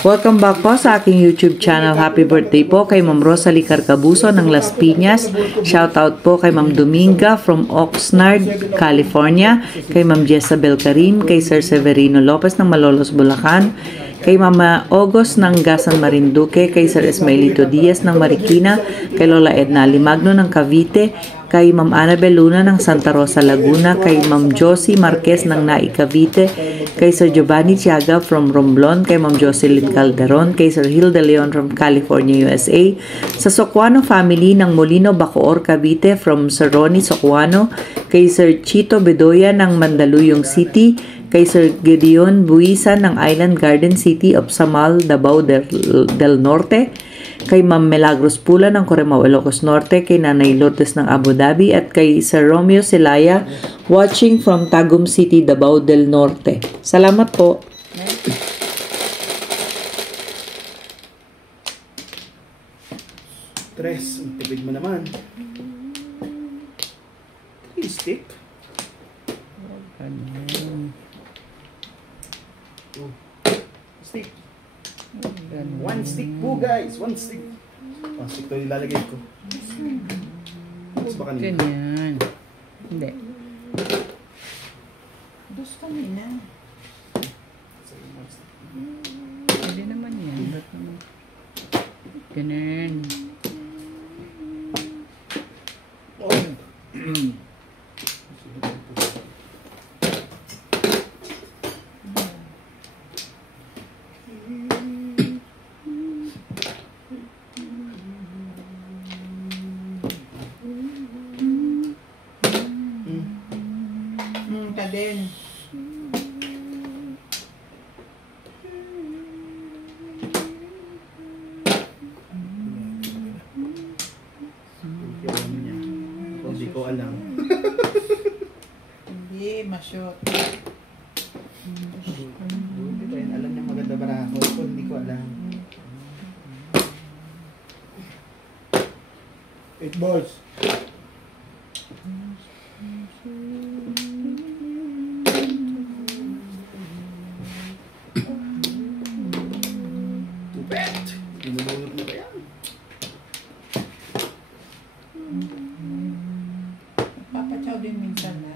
Welcome back po sa aking YouTube channel. Happy birthday po kay Ma'am Rosalie Carcabuso ng Las Piñas. Shoutout po kay Ma'am Dominga from Oxnard, California. Kay Ma'am Jezabel Karim. Kay Sir Severino Lopez ng Malolos, Bulacan. Kay Mama August ng Gasan Marinduque. Kay Sir Esmaelito Diaz ng Marikina. Kay Lola Edna Limagno ng Cavite. Kay Ma'am Annabel Luna ng Santa Rosa, Laguna. Kay Ma'am Josie Marquez ng Nai, Cavite. Kay Sir Giovanni Tiaga from Romblon. Kay Ma'am Jocelyn Calderon. Kay Sir Hilda Leon from California, USA. Sa Socuano family ng Molino, Bacoor, Cavite from Sir Ronnie Socuano. Kay Sir Chito Bedoya ng Mandaluyong City. Kay Sir Gideon Buisan ng Island Garden City of Samal, Davao del Norte. Kay Ma'am Milagros Pula ng Corimao, Ilocos Norte. Kay Nanay Lourdes ng Abu Dhabi. At kay Sir Romeo Silaya watching from Tagum City, Davao del Norte. Salamat po. Tres, ang tibig mo naman. 3 stick. Stick. 1 stick po guys, 1 stick. 1 stick to ilalagay ko. Mas baka nila. Ganyan. Hindi. Gusto nila. Hindi naman yan. Ganyan. Ka din. Hindi ko alam. Hindi, ma-shoot. Hindi ko yun alam niya maganda barako. Ito hindi ko alam. 8 balls. Tupet! Binubulot mo ba yan? Papachaw din minsan na.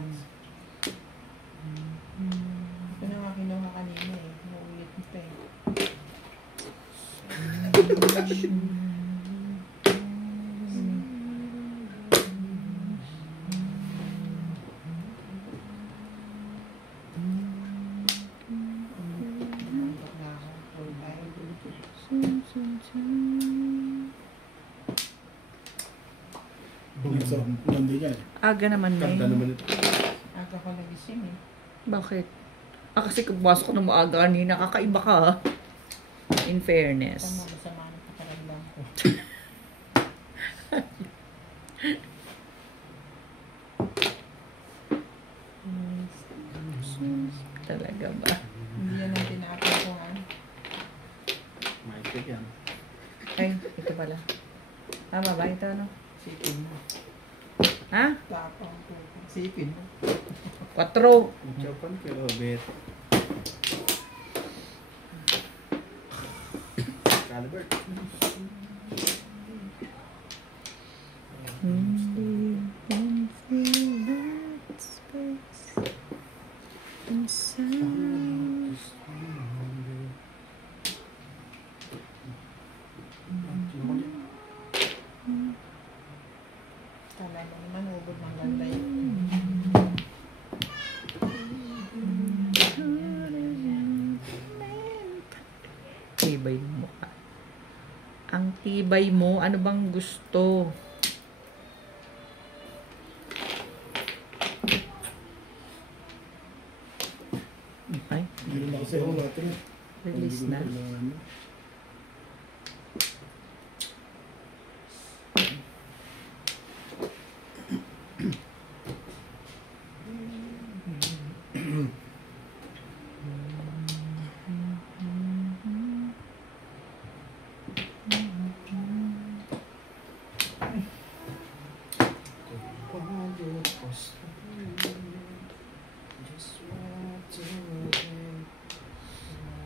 Ito na nga kinuha kanina eh. Naulit mo pa eh. Aga naman na Kanta naman ito. Aga ko nagising eh. Bakit? Kasi pumasok na maaga kanina. Kakaiba ka. In fairness. Tama, masama na pakaramdam ko. Talaga ba? Hindi yan ang tinapin ko ha. May take yan. Ay, ito pala. Tama ba ito, ano? Sipin mo. Ha? Tapang po. Sipin mo. 4. Chapan ko, bet. Calibert. Tala mo naman, ubod ng ganda yun. Tibay mo ka. Ang tibay mo, ano bang gusto? Okay. Release na.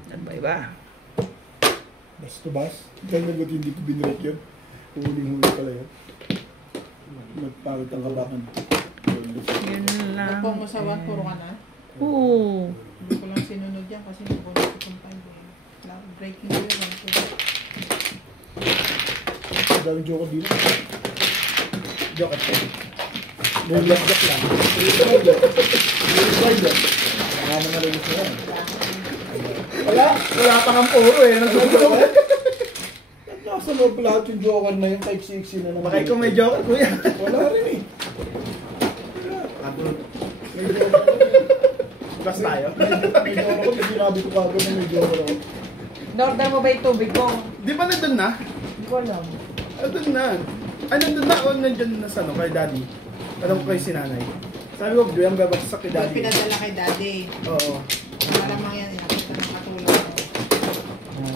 Ano ba iba? Bas. Kaya ba't hindi ko binrake yun? Huling-huli pala yun. Nagpagod ang kabakan. Yun lang. Kapag mo sa 1, puro ka na. Oo. Hindi ko lang sinunod yan kasi nabunod ko kung tayo. Breaking ko yun. Ang daming joker dito. Joker. May joker lang. May joker. Nakama na rin ito yan. Wala pa kang puro eh. Nasa loob lahat yung joker na yung type 6 na naman. Baka ikaw may joker kuya. Wala rin eh. May joker. Bukas tayo. May joker ako. Sinabi ko kagad na may joker ako. Norder mo ba yung tubig mo? Di ba nandun na? Hindi ko alam. Nandun na. Ay, nandun na. O, nandun na sa ano, kay daddy. Alam ko kay sinanay. Sabi ko, yung babaksak kay Doon daddy. pinadala kay daddy. Oo. Malamang yan, inakita ng katulong mo.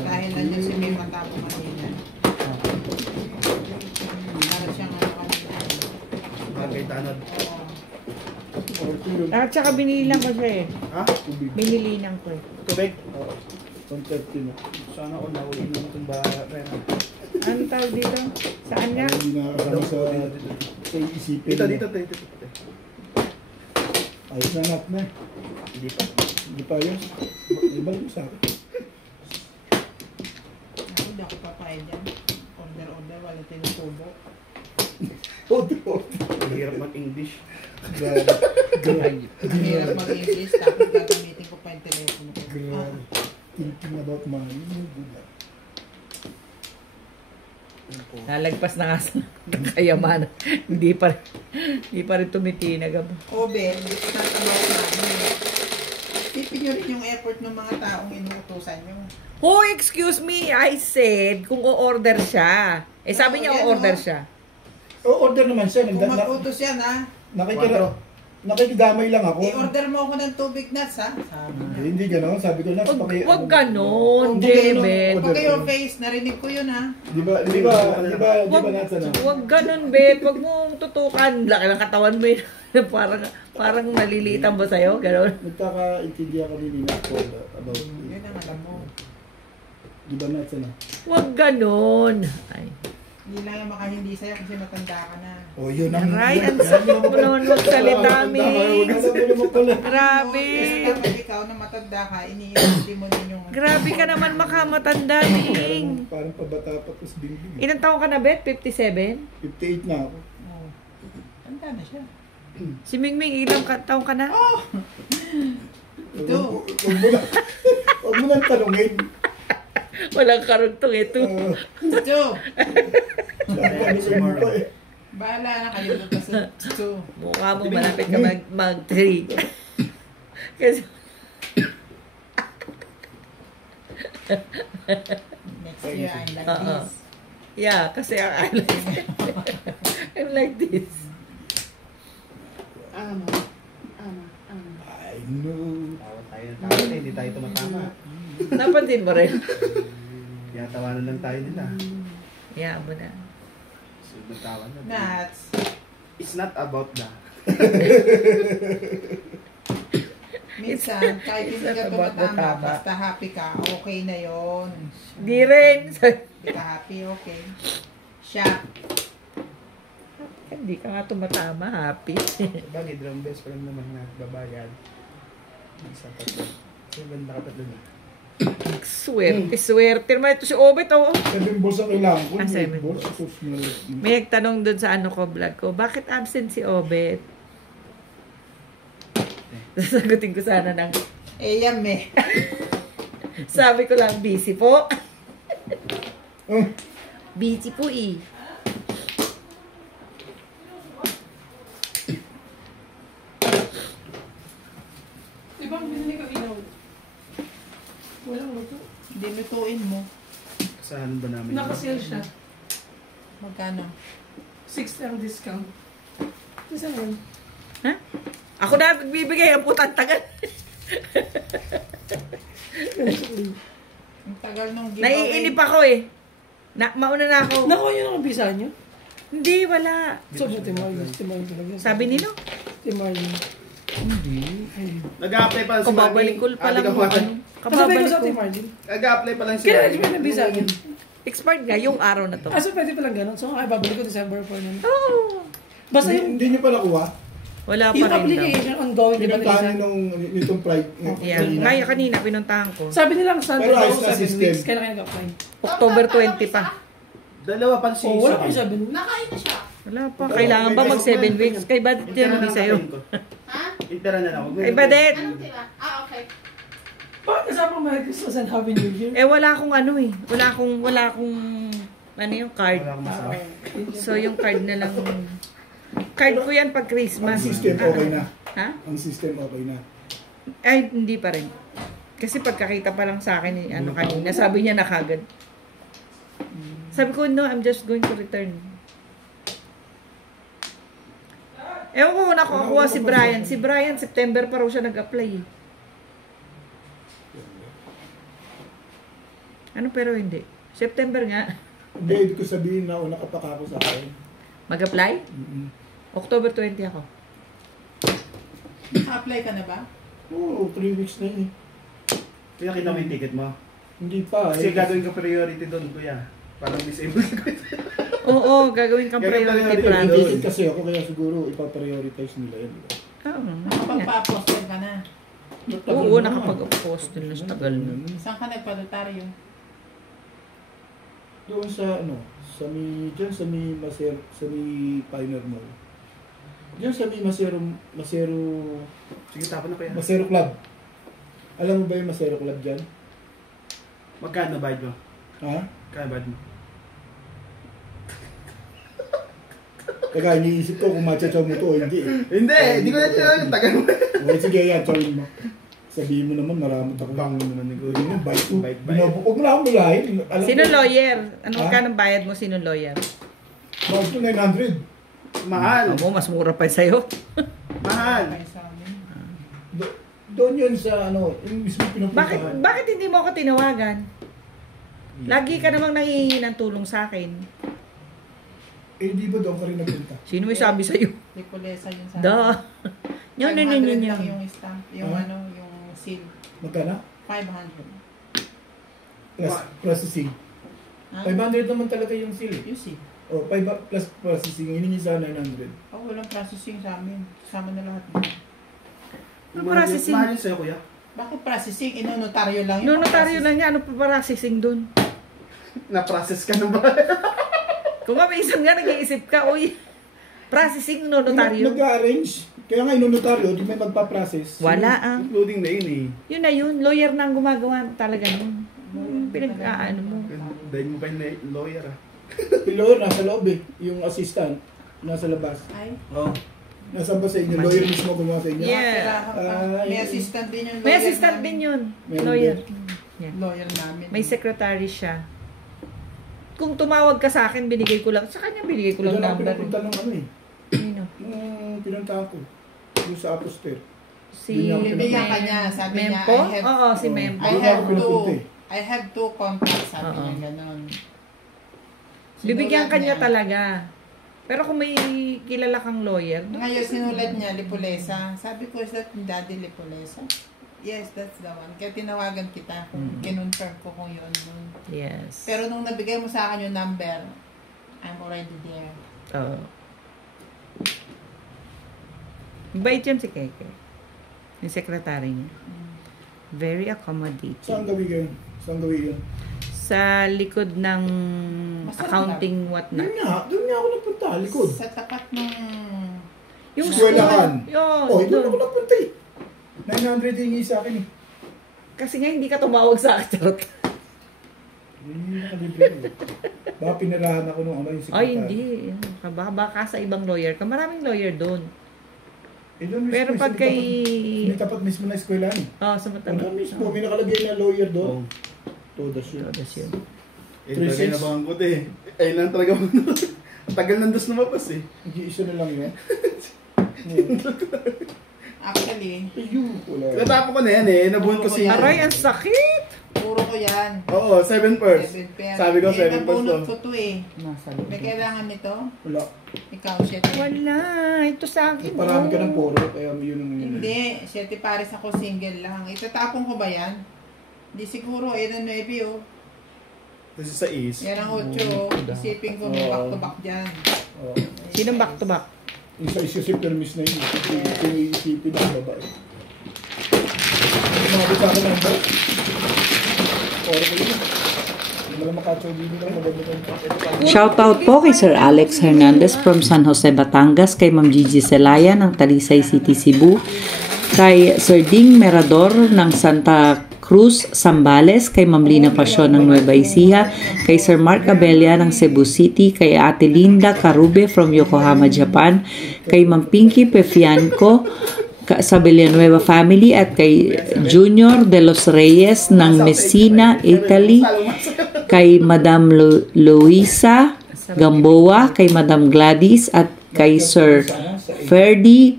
Dahil nandiyan si May Matabo kanina. Para siyang ano kanina. Bagay tanod. Oo. At saka binilang ko siya eh. Ha? Tubig. Binilinan ko eh. Tubig? Oo. 130 na. Sana ako nahuli naman itong bahay. Anong tawag dito? Saan nga? Hindi na kasama sa isipin. Dito. Ayos na nat na. Hindi pa. Hindi pa yun. Ibalik mo sa akin. Ako, hindi ako papayad dyan. Order, wala tinutubo. Hirap mag-English. Mahirap mag-English, tapos gagamitin ko pa yung telepono ko. Thinking about money. Nalagpas na nga sa kayamanan. Hindi pa rin tumitinag. Obe, hindi ko natanong namin. Tipin nyo rin yung effort ng mga taong inuutosan nyo. Oh, excuse me. I said kung o-order siya. Eh, sabi niya o-order siya. O, order naman siya. Kung mag-utos yan ha, Nakikidamay lang ako. i-order mo ako ng tubig nuts ha. Sabi niya. Hindi gano'n. Sabi ko na. Huwag ganon, Hindi ganon. Jebet. Pag kayo face, narinig ko yun ha. Di ba nasa na? Huwag ganon, bet. Huwag mong tutukan. Laki ng katawan mo yun. parang nalilitan ba sa'yo? Ganon. Nagkakaintindi ako din na ako about Yun ang alam mo. Di ba nasa na? Huwag ganon. Ay. Hindi lang yung makahindi sa'yo kasi matanda ka na. Oh, yun ang... Aray, ang sakit mo naman magsalita, Mix. Grabe. Kasi kapag ikaw na matanda ka, iniintindi mo din yung... Grabe ka naman makamatanda, Ming. Parang pabata pa tapos bingbing. Ilang taon ka na, Bet? 57? 58 na ako. Oh. Tanda na siya. Si Mingming, ilang taon ka na? Ito. Huwag mo nang tanungin. Walang karugtong ito. Ito. Tanungin mo pa eh. Bahala na kayo doon sa ito. Mukha mo malapit ka mag-3. Kasi... Next year, I'm like this. Yeah, kasi I'm like this. I know. Tawa tayo ng tawa na, hindi tayo tumatama. Napansin mo rin? Tinatawanan lang tayo nila. Yeah, mo na. Sunod tawa na. Nuts. It's not about that. Minsan, kahit It's hindi ka not about the tumatama, tama. basta happy ka, okay na yon. Di rin. Hindi ka happy, okay. Siya. Hindi ka nga tumatama, happy. Bagay, drum best friend naman na babayad. Isa pa ito. Kasi ganda ka tatlo na. Swerte naman ito si Obet, oh. 7 balls ang kailangan ko. 7 balls. May nagtanong dun sa ano ko, vlog ko, bakit absent si Obet? Sasagutin ko sana ng, Yame. sabi ko lang, busy po. Busy po eh. Diba ang binili ko ilaw? Walang luto. Hindi lutuin mo. Saan ba namin? Nakasale siya. Magkano? 60 ang discount. Isa yun. Ha? Ako na nagbibigay ang putang tagal. Ang tagal nung Naiinip ako eh. Mauna na ako. Nakuha niyo ang visa niyo? Hindi, wala. So, Timorley talaga. Sabi nino? Timorley. Hindi. Nag-a-apply pa si Kung babalik ko pa lang Ate mo, Kawan. ano. Kasabay ko Kababalik sa ko. ating Marlin. Nag-apply pa lang siya. Kailan expire ng visa niya? Expired nga yung araw na to. Ah, so pwede palang ganun. So, ay, babalik ko December 4 na. Oh, Basta yung, Hindi niyo pa nakuha? wala pa yung rin daw. application ongoing, di ba? Pinuntahan Lisa? niyo nitong pride. Yeah. Ngayon kanina pinuntahan ko. Sabi nilang Sunday Pero daw, ayos na 7 system. weeks. Kailan kayo nag-apply? October 20 pa. Dalawa pa si Oh, wala pa yung 7 weeks. Nakain na siya. Wala pa. Kailangan ba mag 7 weeks? Kay Badet yun, hindi sa'yo. Ha? Intera na lang. Kay Badet. Anong tira? Ah, okay. Bakit kasama Merry Christmas and Happy New Year? Eh wala akong ano eh. Wala akong ano yung card. Wala akong masabi. So yung card na lang. Card ko yan pag Ang Christmas. system okay na. Ha? Ang system okay na. Ay, hindi pa rin. Kasi pagkakita pa lang sa akin, ano kanina, sabi niya na kagad. Sabi ko, no, I'm just going to return. Ewan ko kung nakukuha si Brian. Si Brian, September pa raw siya nag-apply. Ano pero hindi? September nga. Hindi, ibig ko sabihin na una kapaka ako sa akin. Mag-apply? Mm-mm. October 20 ako. Naka-apply ka na ba? Oo, 3 weeks na yun eh. Kaya kita mo yung ticket mo. Hindi pa Kasi eh. gagawin ka priority doon, kuya. Parang disabled ka. Oo, gagawin kang Gagawin priority priority. plan. May ticket kasi ako kaya siguro ipaprioritize nila yun. Diba? Oo. Nakapagpa-apostle ka na. Oo, nakapag-post din sa tagal na. Saan ka nagpa-notaryo? Doon sa ano, dyan sa may Pioneer Mall. Diyan sa may Masero Sige, tapon na kuya. Masero Club. Alam mo ba yung Masero Club dyan? Magkano bayad mo? Ha? Kaya bayad mo? Teka, iniisip ko kung machachaw mo to o hindi eh. Hindi ko na tagal mo. Okay, sige yan, chawin mo. Sabihin mo naman, maramot ako. Bang naman ni kuya. Hindi mo, bite ko. Bite. Huwag mo na akong mulahin. Alam Sino ko, lawyer? Ano Ha? ka ng bayad mo? Sino lawyer? Bakit ko 900? Mahal. Ako, mas mura pa sa'yo. Mahal. Kaya sa amin. Doon yun sa ano, yung mismo pinupuntahan. Bakit hindi mo ako tinawagan? Lagi ka namang nangihingi ng tulong sa akin. Eh, di ba doon ka rin nagpunta? Sino may sabi sa'yo? Lipolesa yun sa Duh. Yun, 500 lang yung stamp. Yung Ah? yung seal. Magkana? 500. Plus processing. Ha? 500 naman talaga yung seal. You see. O, 5 plus processing. Hiningi sa 900. Oh, walang processing sa amin. Kasama na lahat. Ano processing? Mahal yun sa'yo, kuya. Bakit processing? Ino-notaryo lang yun. No, notaryo lang niya. Ano pa processing dun? Na-process ka na ba? Kung nga may isang nga nag-iisip ka, uy, processing no notaryo. Nag-arrange. Kaya nga inonotaryo, di may magpa-process. Wala ah. Including na yun eh. Yun na yun. Lawyer na ang gumagawa talaga nun. Pinag-aano mo. Dahil mo pa yung lawyer ah. Yung lawyer nasa loob eh. Yung assistant, nasa labas. Ay, Oo. Nasaan ba sa inyo? Lawyer mismo gumawa sa inyo? Yeah. perahan pa. Ay. May assistant din yung May lawyer assistant namin. din yun. Meron Lawyer. din. Lawyer namin. May secretary siya. Kung tumawag ka sa akin, binigay ko lang. Sa kanya, binigay ko Ito lang lang number. pinapunta ng ano eh. Sino? Yung pinuntahan ko. Yung sa Aposter. Si Bibigyan ka niya, sabi niya, Mempo? I have- Oo, si Mempo. I Doon have ako pinapunta to, eh. I have to contact, sabi Oo. niya gano'n. Bibigyan ka niya Sinulat talaga. Pero kung may kilala kang lawyer, Ngayon, sinulat niya, Lipolesa. Sabi ko, is that Daddy Lipolesa? Yes, that's the one. Kaya tinawagan kita kung kinonfirm ko kung yun. yes. Pero nung nabigay mo sa akin yung number, I'm already there. Oo. Bait yan si Keke. Yung secretary niya. Very accommodating. Saan gawin yun? Saan gawin yun? Sa likod ng Masarap accounting whatnot. Doon nga ako nagpunta, likod. Sa tapat ng... Yung Eskwelahan. Yun, Oh, doon ako doon. nagpunta eh. 900 hingi sa akin eh. Kasi nga hindi ka tumawag sa akin. Charot. Hindi nakalibre ko eh. Baka pinarahan ako nung ano yung secretary. Ay, hindi. Baka sa ibang lawyer ka. Maraming lawyer doon. Eh, doon mismo, Pero eh, pag sa kay... may tapat mismo na eskwelahan eh. Oh, sa matagal. Doon mismo, may nakalagay na lawyer doon. Oo. Todas yun. Todas yun. Eh, 3-6. talaga nabangan ko eh. Ayun lang talaga mo. Tagal nandos lumabas eh. Nag-iisa na lang yun. Actually, Ayun, wala. Natapo ko na yan eh. Nabuhan ko si... Aray, ang sakit! puro ko yan. Oo, 7 pairs. 7 pair. Sabi ko, 7 pairs nabunot to. ko to eh. Nasa May kailangan nito? Wala. Ikaw, siya. Wala. Ito sa akin. Parami ka ng oh. poro, kaya yun ang... Hindi, 7 pares ako single lang. Itatapon ko ba yan? Di siguro, yan ang 9 oh. Kasi sa is. Yan ang 8 oh. Isipin ko may back to back dyan. Oh. Sinong back to back? Yung sa isip permis na yun. Ito yung iisipin ng babae. Mga bitaka ng ba? Or ko yun. Hindi mo lang makatsaw din lang maganda. Shoutout po kay Sir Alex Hernandez from San Jose, Batangas, kay Ma'am Gigi Celaya ng Talisay City, Cebu, kay Sir Ding Merador ng Santa Cruz, Zambales, kay Ma'am Lina Pasyon ng Nueva Ecija, kay Sir Mark Abella ng Cebu City, kay Ate Linda Carube from Yokohama, Japan, kay Ma'am Pinky Pefianco sa Villanueva family, at kay Junior de los Reyes ng Messina, Italy, kay Madam Luisa Gamboa, kay Madam Gladys, at kay Sir Ferdy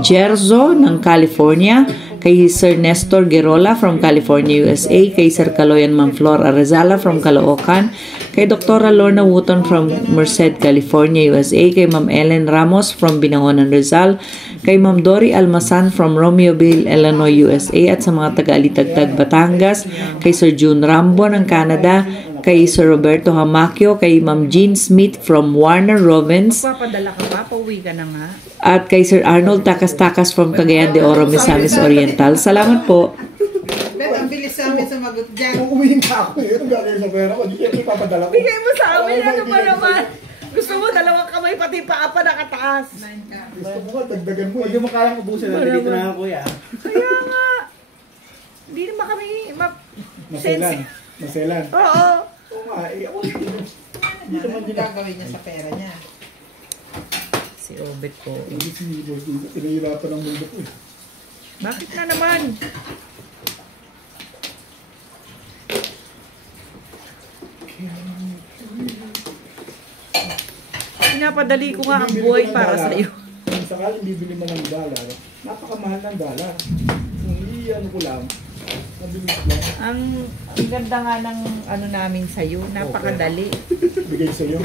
Gerzo ng California, kay Sir Nestor Gerola from California, USA, kay Sir Caloyan Manflor Arezala from Caloocan, kay Dr. Lorna Wooton from Merced, California, USA, kay Ma'am Ellen Ramos from Binangonan, Rizal, kay Ma'am Dory Almasan from Romeoville, Illinois, USA, at sa mga taga-Alitagtag, Batangas, kay Sir June Rambo ng Canada, kay Sir Roberto Hamacio, kay Ma'am Jean Smith from Warner Robins, Papadala ka pa, pauwi ka na nga. at kay Sir Arnold Takas-Takas from Cagayan de Oro, Misamis Oriental. Salamat po. Bet, ang bilis sa amin sumagot dyan. Uuwiin ka ako eh. Ito gagawin sa pera ko. Hindi ko ipapadala ko. Bigay mo sa amin, ano ba naman? Gusto mo, dalawang kamay, pati paa pa nakataas. 9 ka. Gusto mo nga, dagdagan mo eh. Huwag mo kayang ubusin na dito na ako kuya. Kaya nga. Hindi naman kami, Maselan. Maselan. Oo. Oo nga, eh ako dito. Dito man Ano din gagawin niya sa pera niya? Si Obet po. Hindi si Boss dito. Pinahirapan ang mundo ko eh. Bakit na naman? Pinapadali ko nga ang buhay para sa iyo. Kung sakaling bibili mo ng dollar, napakamahal ng dollar. Kung ano ko lang, mabilis lang. Ang ganda nga ng ano namin sa iyo, napakadali. Bigay sa iyo.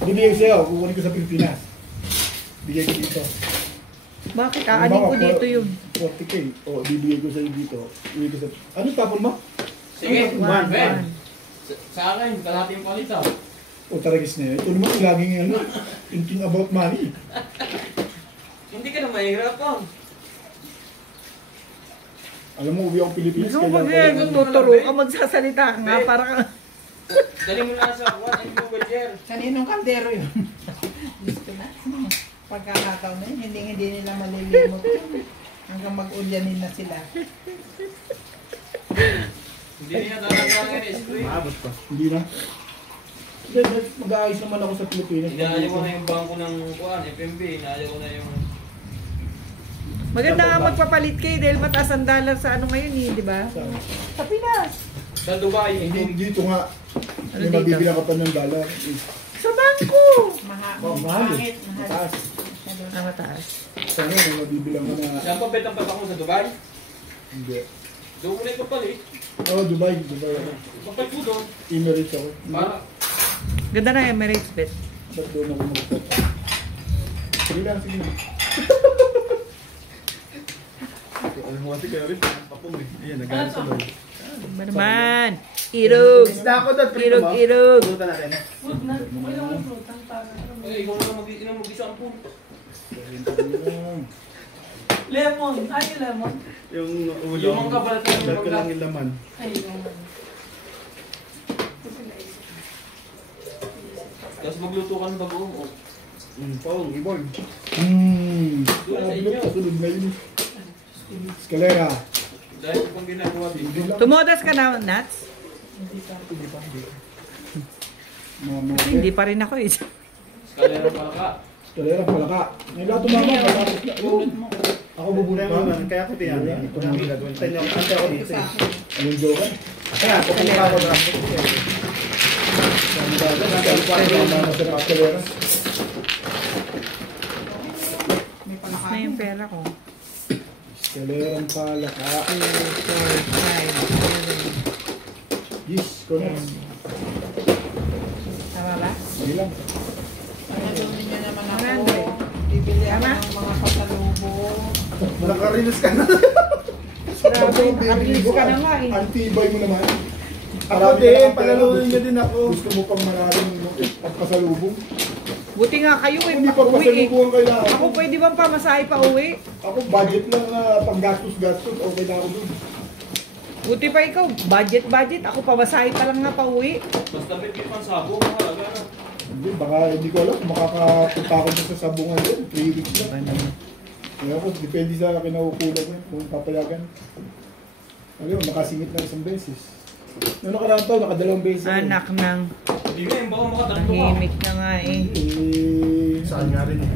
Bigay sa iyo, kukunin ko sa Pilipinas. Bigay ko dito. Bakit aanin ko dito yun? 40k. O, bibigay ko sa iyo dito. Bibigay ko sa... Ano tapon mo? Sige, One, Ben. one. Sa akin, kalahati yung palito. O, taragis na yun. Ito naman, laging ano, thinking about money. Hindi ka na mahihirapan. Alam mo, uwi akong Pilipinas. Gusto mo ba yan? Tuturo ka, magsasalita ka nga para ka... Dali mo na sa one and Google Jer. Kaninong kaldero yun? Diyos ko na. Pagkakataon na yun, hindi nila malilimot yun. Hanggang mag-ulyanin na sila. Hindi niya tatagawin yung screen. Maabot pa. Hindi na. Hindi, mag-aayos naman ako sa Pilipinas. Inaayaw ko na yung bangko ng kuan, FMB. Inaayaw ko na yung... Maganda nga magpapalit kayo dahil mataas ang dollar sa ano ngayon eh, di ba? Saan? Sa Pinas. Sa Dubai. Hindi, dito nga. Ano Yung dito? mabibila ka pa ng dollar. Sa bangko. Mahal eh. Pangit, mahal. Mataas. Ah, mataas. Sana may mabibila ka na... Saan pa bet ang patak mo sa Dubai? Hindi. Doon ulit papalit. Oh, Dubai. Dubai ako. Papalit mo doon. Emirates ako. Para... Ganda na Emirates bet. Ba't doon ako mag-stop? Sige lang, sige lang. Alam mo kasi kayo rin, papong eh. Ayan, nagano sa loob. Ba naman? Irog. Isda ako doon, prito Irog, mo. irog. Puta natin. Food na. May naman fruit. Ang tara. Eh, ikaw na mag-isampun. Lemon. Ay, lemon. Yung ulo. Yung mga kabalat na yung Dahil ko mga- lang yung laman. Ay, lemon. Tapos magluto ka ng bagoong. Oh. Pong, ibon. Doon sa inyo. Kasunod na yun. Escalera. Dahil sa pang ginagawa Hindi dito. lang. Tumodas ka na, Nats? Mama. Hindi pa rin ako eh. Skalera pa ka. Escalera, palaka. Ngayon lahat tumama. Palaka. Ako bubunay mo naman. Kaya ako tinabi. Ito na ang gagawin. Ante ako dito. Sa akin. Anong joke? Kaya, pupunta ako na. Saan ba? Sa escalera. May Na palakanin. yung pera ko. Escalera ang palaka. 2, 4, 5, 7. Yes, correct. Tama ba? Hindi lang. Nalunin niyo naman ako. 100. Bibili ako Tama? ng mga pasalubong. Nakarilos ka na. Grabe, nakalinis ka na nga eh. Antibay mo naman. Ako din, palaluin niyo din ako. Gusto mo pang malalim at pasalubong. Buti nga kayo eh, Hindi pa pauwi eh. pasalubong ang kailangan. Ako pwede bang pamasahe pa uwi? Ako budget lang na panggastos-gastos. Okay na ako dun. Buti pa ikaw, budget. Ako pamasahe pa lang nga pa uwi. Basta may pipang sabo, mahalaga na. Hindi, baka hindi ko alam. Makakapunta ako dun sa sabungan yun. 3 weeks lang. Kaya ako, depende sa kinaukulan ko kung papayagan. Alam mo, nakasingit na isang beses. Noong nakaraan taon, nakadalawang beses. Anak ng Hindi nga, baka makatatlo ka. tahimik na nga eh. Saan nga rin eh.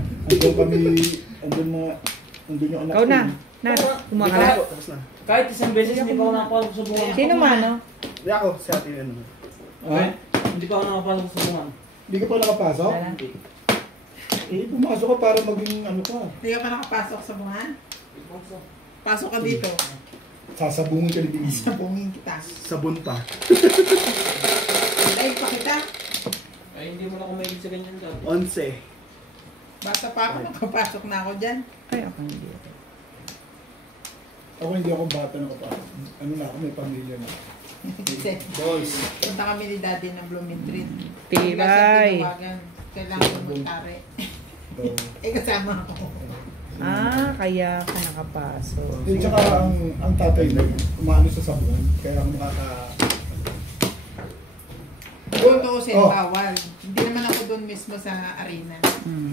Andun yung anak Ikaw na. ko. Na, kumakala. Tapos na. Kahit isang beses, hindi pa ako nakapasok sa bungan. Sino mano? Hindi ako, si ate yun. Ha? Hindi pa ako nakapasok sa bungan. Hindi ka pa nakapasok? Eh, pumasok ka para maging ano ka. Hindi ka pa nakapasok sa buhan? Pasok ka dito. Sasabungin ka ni Bingis. Sabungin kita. Sabon pa. Live pa kita. Ay, hindi mo na kumaigit sa ganyan daw. 11. Bata pa ako, nakapasok na ako dyan. Ay, ako hindi. Ako hindi ako bata na kapasok. Ano na ako, may pamilya na. Boys. Punta kami ni Daddy ng Blooming Treat. Tibay. Kailangan ko magtari. So, Eh, kasama ako. Ah, kaya ka nakapasok. At saka ang tatay na umano sa sabon, kaya ako Doon to kasi Oh. bawal. Hindi naman ako doon mismo sa arena.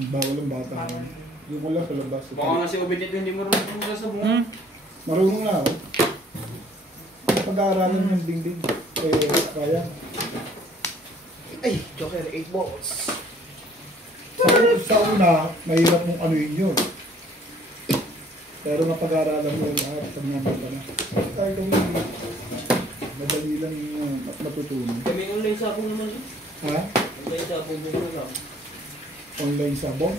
bawal ang bata. Bawal. Yung ko lang sa labas. Baka nga si Obedito hindi marunong pumunta sa bungan. Marunong na ako. Pag-aaralan ng dingding. Kaya. Ay, Joker, 8 balls. Sa una, mahirap mong anuin yun. Pero mapag-aaralan mo yun sa mga bata na. Kahit kung madali lang matutunan. Kami online sabong naman yun. Ha? Online sabong din na lang. Online sabong?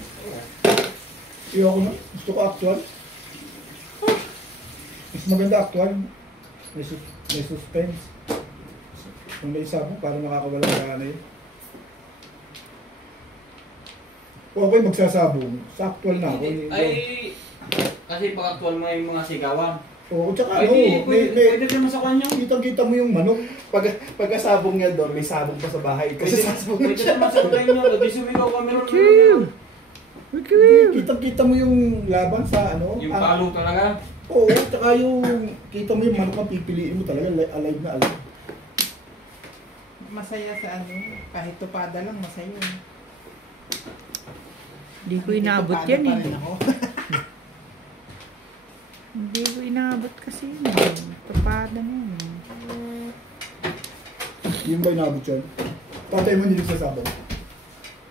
Iyo ko na. Gusto ko actual. Mas maganda actual. May suspense. Online sabong, parang nakakawala ng gana yun. O ako'y magsasabong, sa actual na ako. Ay, kasi pag actual mo yung mga sigawan. Oo, tsaka Ay, ano, di, pwede naman sa kanya. kitang-kita mo yung manok. Pagkasabong niya doon, may sabong pa sa bahay. Kasi sasabong Pwede naman sa kanya. Di sumigaw ka meron. Kitang-kita mo yung laban sa ano. Yung palo talaga. Oo, tsaka yung kita mo yung manok na pipiliin mo talaga, alive na alive. Masaya sa ano, kahit tupada lang, masaya yun. Hindi ko inabot yan Tupada pa eh. rin ako. Hindi ko inabot kasi yun. Tupada na yun. Yung ba inabot yun? Tatay mo hindi nagsasabong.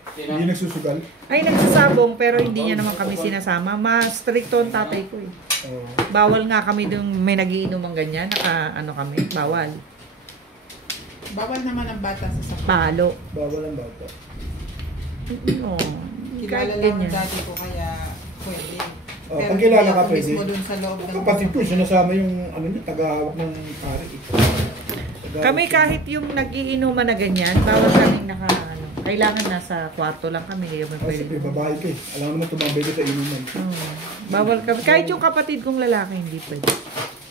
Sino? Hindi nagsusugal. Ay, nagsasabong pero hindi niya naman kami sinasama. Mas stricto ang tatay ko eh. Oo. Bawal nga kami dung may nagiinom ang ganyan. Ano kami, bawal. Bawal naman ang bata sa sakit. Palo. Bawal ang bata. No. Kilala Kahit lang ang ganyan. dati ko kaya pwede. Oh, Pero pag kilala hindi ka, ako pwede. mismo dun sa loob ng... Kapatid ko, sinasama yung ano niya, tagahawak ng pare. Kami kahit yung nagiinuman na ganyan, bawal kaming ano. Kailangan nasa kwarto lang kami. Yung may Kasi pwede. babae ka eh. Alam mo naman tumambay ka sa inuman. Bawal kami. Kahit yung kapatid kong lalaki, hindi pwede.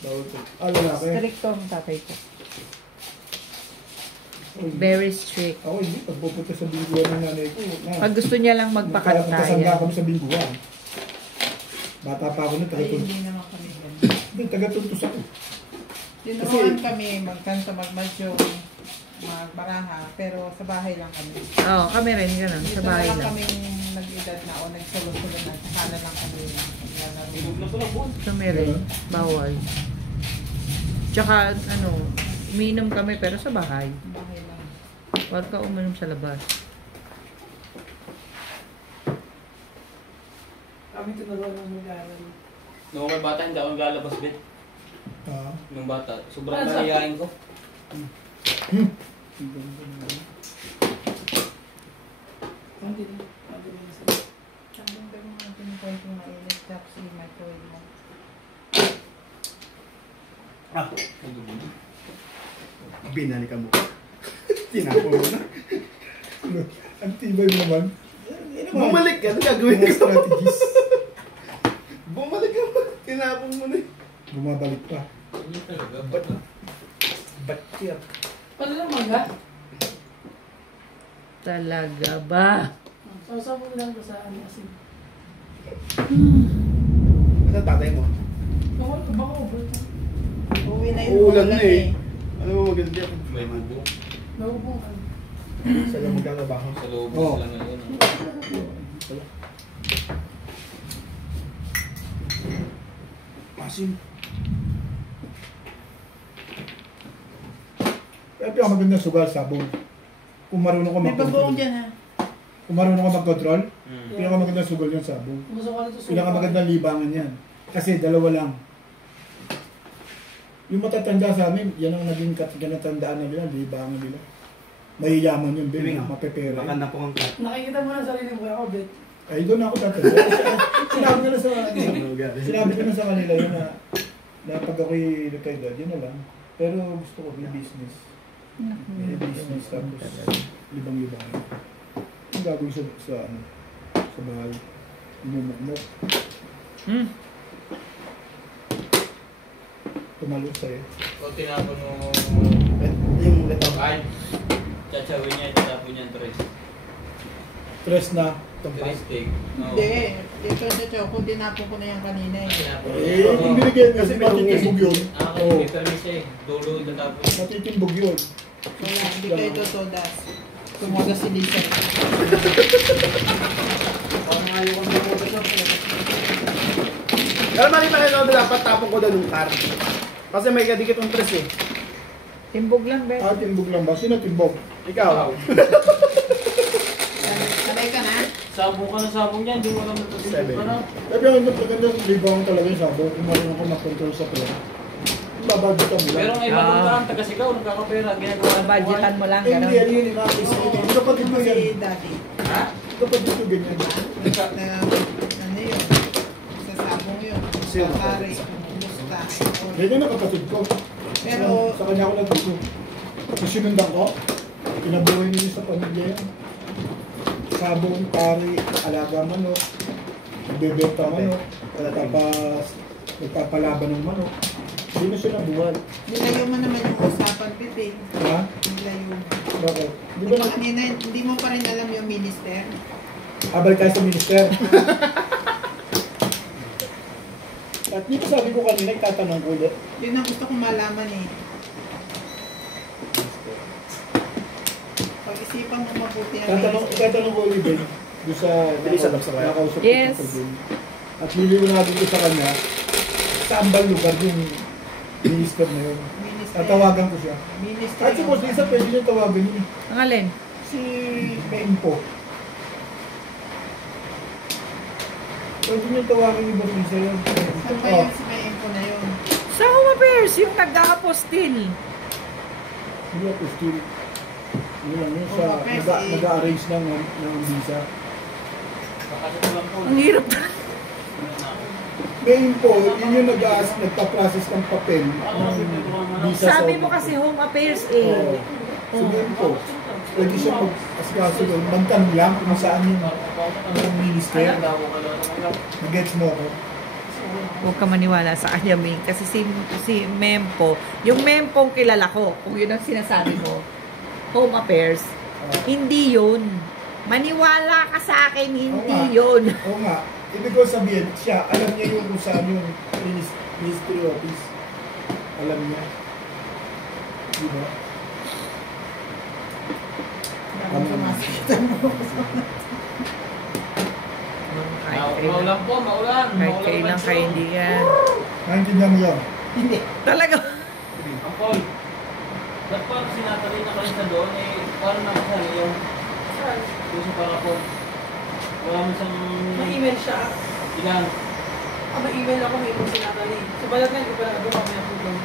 Bawal ka. Lalaki. Stricto ang tatay ko. Oh, Very strict. Ako hindi, pag pupunta sa bingguan ng nanay ko, Pag gusto niya lang magkasanda magpakantaya. kami sa bingguan. Bata pa ako na, Ay, taga-tuntus. hindi naman kami ganun. Hindi, taga-tuntus ako. Tinuruan kami magkanta, magmadyo, magbaraha, pero sa bahay lang kami. Oo, kami rin, ganun. Dito Sa bahay na lang lang. kami nag-edad na o nagsalo-salo na. Sakala lang kami naglalaro. Inog na pala buwan. Kami rin. Bawal. Tsaka, ano, uminom kami pero sa bahay. Bahay lang. Huwag ka uminom sa labas. Kami tinulungan ng mag-aaral. Nung may bata, hindi ako naglalabas, Bet. Ah. Nung bata, sobrang mahihain ko. Ang din. Ang din. Ang ganda mo natin yung konting mainit tapos i-microwave mo. Ah, binalikan mo. Tinapon mo na. Ang tibay mo naman. Bumalik ka, ano gagawin Mga ko? strategies. Bumalik ka mo, tinapon mo na. Bumabalik pa. Hindi talaga. Ba't yan? Paano lang maga? Talaga ba? Sausaw mo lang ko sa ano kasi. Ano tatay mo? Baka over. Uwi na yung Uulan na ulan eh. Ano mo maganda yan? May bubo. Naubong ka. Sa lang magkakabaho. Sa loob Oo. sila ngayon. Masim. Kaya pinakamagandang sugal, sabon. Kung marunong ka May bagoong mag-control. dyan ha. Kung marunong ka mag-control, Hmm. pinakamagandang sugal yung sabon. Gusto ko nito Pinakamagandang libangan yan. Kasi dalawa lang. Yung matatanda sa amin, yan ang naging katinatandaan na nila, libangan nila. Mahiyaman yun, Bibing, Ben. Mapepera. Baka yun. napukang ka. Nakikita mo na sarili mo ako, bet. Ay, doon ako tatanda. Sinabi ko na sa kanila. Sinabi ko na sa kanila yun na pag ako'y retired, yun na lang. Pero gusto ko, may business. May business, tapos libang-libang. Ang gagawin sa bahay. Umumukmuk. Tumalo sa'yo. O tinapon mo. Yung letang. Ay. Tsachawin niya, tinapon niya ang tres. Tres na. Tres steak. Oo. Hindi. Dito sa choco, tinapon ko na yan kanina eh. Tinapon Eh, niya. yung binigyan kasi matitimbog yun. Ah, Oo. may permis eh. Dulo, tatapon. Matitimbog yun. Wala, hindi kayo totodas. Tumoda si Lisa. Pero makita kayo na dapat tapon ko doon yung car. Kasi may kadikit yung tres eh. Timbog lang, Bet. Ah, timbog lang ba? Sino timbog? Ikaw. Sabay ka na? Sabong ka na sabong niya, hindi mo alam na Seven. ka na. Sabi ang magandang libang talaga yung sabo. Kung marunong ka mag-control sa pera. Babagutan mo lang. Pero may ibang taga-sigaw, nagkakapera, ginagawa ng Budgetan mo lang, Eh, hindi, gano'n. ano yun, inaapis mo. Hindi kapatid mo yan. Si Daddy. Ha? Hindi kapatid mo ganyan. Na, ano yun? Sa sabong yun. Sino? Sa kari. Musta. Ganyan ang kapatid ko. Pero- Sa kanya ako nagtuto. Yung sinundan ko, pinabuhay niyo sa pamilya yan. Sabong, pari, alaga manok, nagbebenta manok, tapos nagpapalaban ng manok. Hindi na siya nabuhay. Nilayo mo naman yung usapan, Pipi. Ha? Nilayo mo. Bakit? Di Di ba ba na? kanina, hindi mo pa rin alam yung minister? Abal tayo sa minister. At dito sabi ko kanina, itatanong ko ulit. Yun ang gusto kong malaman eh. Pag-isipan mo mabuti ang Itatanong ko ulit din. Doon sa Bilis, adap sa kaya. nakausap ko Yes. sa din. At niliwanagin ko sa kanya, saan ba lugar yung minister na yun. minister. Tatawagan ko siya. Minister. At si Boss Lisa, pwede niya tawagan yun. Ang alin? Si Maimpo. Pwede niya tawagan ni Boss Lisa yun. Saan ba Oh, yun si may info na yun? Sa Home Affairs, yung nag-aapostil. hindi ako still. Yun lang yun sa Oh, kasi- nag-a-arrange ng visa. Kakasot lang po. Ang hirap. Maimpo, yun yung nagpa-process ng papel ng visa sa Sabi mo kasi Home Affairs eh. Oo. Si Maimpo, pwede siya mag-asikaso doon. Magtanong lang kung saan yung minister. Nag-gets mo ako. Huwag ka maniwala sa kanya, Ming. Kasi si Mempo, yung Mempong kilala ko, kung yun ang sinasabi mo, Home Affairs, hindi yun. Maniwala ka sa akin, hindi yun. Oo nga. Ibig ko sabihin, siya, alam niya yung kung saan yung ministry office. Alam niya. Di ba? Bakit sumasakitan mo? Maulan po, maulan. Kahit kailan ka hindi yan. Naintindihan mo yan? Hindi. Talaga. Ang Paul, ba't parang sinatali na kayo sa doon eh, parang nakasali yung gusto para po. Wala mo siyang May email siya. ilan. May email ako, may email si Natalie. So, balat nga, hindi pa na kami ang program.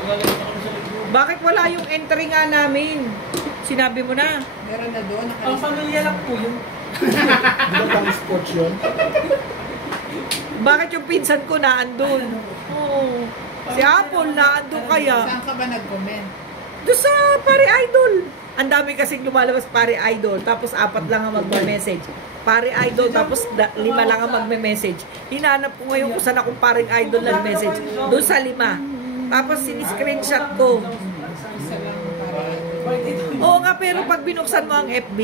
Galing na kami sa likod. Bakit wala yung entry nga namin? Sinabi mo na. Meron na doon. Ang nakalista. pamilya lang po yun. Di ba pang sports yun? Bakit yung pinsan ko naandun? Oo. Si Apple naandun kaya. Saan ka ba nag-comment? Doon sa Pare Idol. Ang dami kasing lumalabas Pare Idol. Tapos 4 lang ang magme-message. Pare Idol. Tapos 5 lang ang magme-message. Hinanap ko ngayon kung saan akong Paring Idol nag-message. Doon sa 5. Tapos siniscreenshot ko. Isa lang para. Oo nga, pero pag binuksan mo ang FB,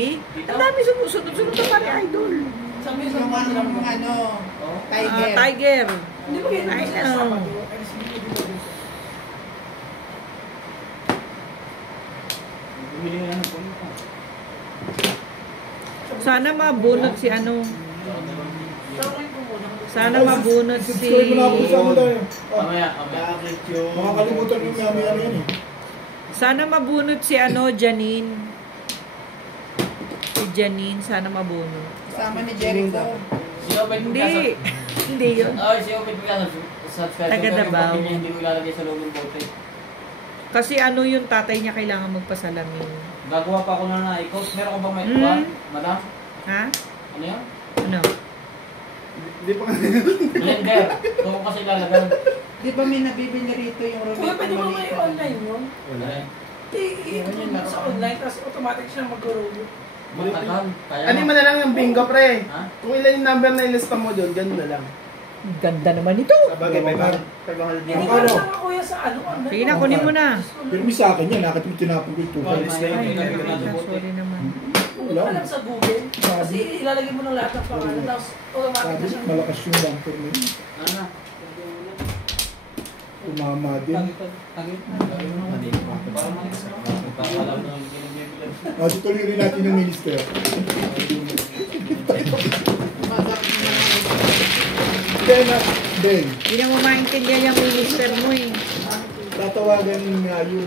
ang dami sumusunod-sunod na pare idol. Yung ano, tiger. Tiger. Hindi ba ganyan? I know. Bumili nga ng puno. Sana mabunot si ano. Sana mabunot si... Subscribe mo na ako sa ano dahil. Mamaya, mamaya. Bakit yung... Makakalimutan yung maya-maya na yan eh. Sana mabunot si ano, Janine. Si Janine, sana mabunot. Kasama ni Jericho. Si Obed Hindi. Hindi yun. Ay, si Obed Picasso. Subscribe. Taga Pero yung Davao. papel niya hindi mo ilalagay sa loob ng bote. Kasi ano yung tatay niya kailangan magpasalamin. Gagawa pa ako na na-i-coach. Meron ko bang may Mm. tuwan? Madam? Ha? Ano yan? Ano? Hindi pa Blender. Ito ko kasi ilalagay. Di ba may nabibili rito yung Kuya, roulette pwede na mo maliit? may online yun? Wala. I-upload mo sa online, tapos automatic siya mag-robot. Matagal. Kaya Ano mo na lang yung bingo, pre. Ha? Kung ilan yung number na ilista mo doon, ganun na lang. Ganda naman ito. Sabagay, 500 Hindi yan. ba lang ako kuya sa ano? online? Sige na, kunin mo na. Pero may sa akin yan, nakit mo tinapon ko ito. Ay, Ay, Ilagay ko na sa bote. sorry naman. Wala lang sa Google. Kasi ilalagay mo ng lahat ng pangalan, tapos automatic Sabi, na siya. malakas yung bumper mo yun. Ano? Umama din. Parang parang alam mo yung binibilang. Kasi tuloy rin natin yung minister. Kaya na, Ben, Hindi na mo maintindihan yung minister mo eh. tatawagan nga yung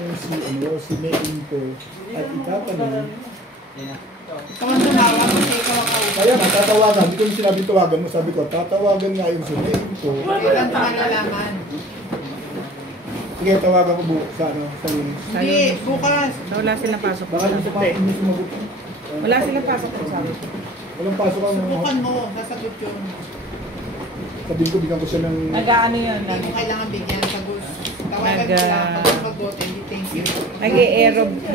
si Maine ko at itatanong. Ikaw ang tumawa kasi ikaw ang kausap. Kaya nga, tatawagan. Hindi ko yung sinabi tawagan mo. Sabi ko, tatawagan nga yung si Maine ko. Kailan ito malalaman? Sige, tawagan ko buo sa ano, sa Lunes. Hindi, bukas. Wala silang pasok. Baka hindi sa pa, hindi sumagot. Wala silang pasok ko sabi ko. Walang pasok ang Subukan mo, sasagot yun. sabihin ko, bigyan ko siya ng... Nag-ano yun? Hindi mo kailangan bigyan sa gusto. Tawagan ko lang. Pag mag-vote, hindi thank you. Nag-aerobics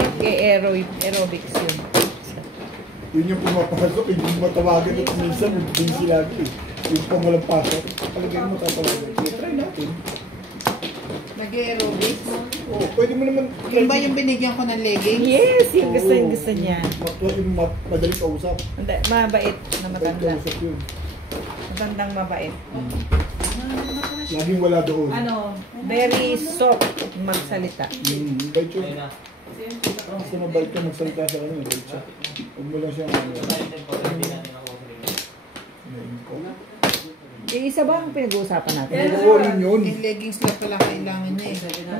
yun. Yun yung pumapasok, hindi mo matawagan at minsan busy lagi eh. Yung pang walang pasok, palagay mo tatawagan. Sige, try natin. Nag-aerobics. Oo, pwede mo naman... Yun ba yung binigyan ko ng leggings? Yes, yung gusto niya. Yung madaling kausap. Mabait na Madaling matanda. kausap yun. Matandang mabait. Laging wala doon. Ano, very soft magsalita. Bait yun. Ayun na. Kasi mabait ka magsalita sa kanya. Bait siya. Huwag mo lang siya Yung isa ba ang pinag-uusapan natin? Oo, yun yun. Yung leggings lang pala kailangan niya eh.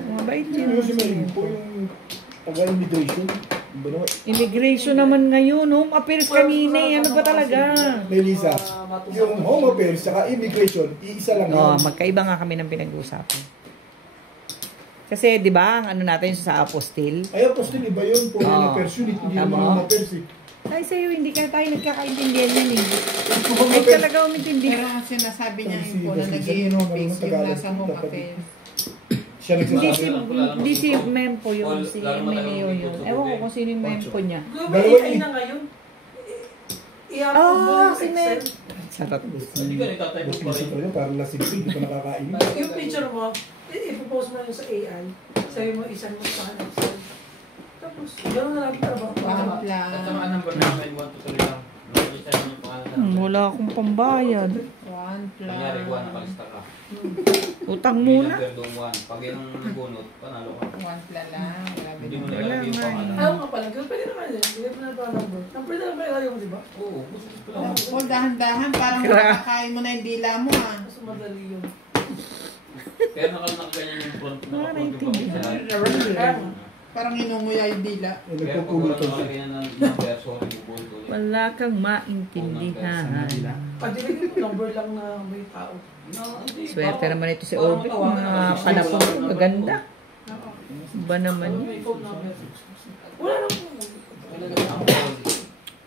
Mabait Yun yun. yung si Marin po yung taga-immigration. Ba naman? Immigration naman ngayon, home affairs kanina eh. Ano ba talaga? Melissa, yung home affairs saka immigration, iisa lang Oh, yun. magkaiba nga kami ng pinag-uusapan. Kasi, di ba, ang ano natin sa apostil? Ay, apostol, iba yun. Foreign Oo. affairs yun. Hindi Tama. naman home affairs eh. Ay, sa'yo, hindi ka tayo nagkakaintindihan yan eh. Yung home Ay, affairs, talaga umintindi. Pero ang sinasabi niya Si yung po na Basil, nag-aerobics, sabi yung mo, nasa home Tagalog, affairs. siya Hindi nagsasabi. si Mempo yun, si Meneo yun. Ewan ko kung sino yung Mempo niya. Kuya, may Dalawa AI eh. na ngayon. I-upload mo Ah, yung si Excel. Charot. Hindi ka nagtatype pa Kasi rin. talaga, parang lasing ko, hindi ko nakakain. Yung picture mo, ipopost mo lang sa AI. Sabi mo, isang mo sa Excel. Tapos, gano'n na lang trabaho. One At saka plan. ang number namin, 1 to 3 lang. Nakikita naman yung pangalan. Wala akong pambayad. One Kunyari, 1 plan. nakalista ka. Utang May muna. number doon 1. Pag yung bunot, panalo ka. One plan lang. Grabe Hindi mo naman. nilalagay yung Wala nga pangalan. Ayaw nga pala, pwede naman yan. Bigyan mo na pa number. Number na lang ba ilagay mo, di ba? Oo, gusto ko lang. Oh, dahan-dahan. Parang makakain mo na yung dila mo ah. Mas madali yun. Kaya nakaganyan yung front. Wala Nakapront yung naintindihan. pangalan. Parang inunguya yung dila. Eh, Kaya pag nagpupulot wala siya. nakalagay na ng number, sorry, bubulto yun. Wala kang maintindihan. Pagdiligin mo, number lang na may tao. Swerte naman ito si Obit. Mga panapon ko, maganda. Ba naman yun? May phone number. Wala lang po.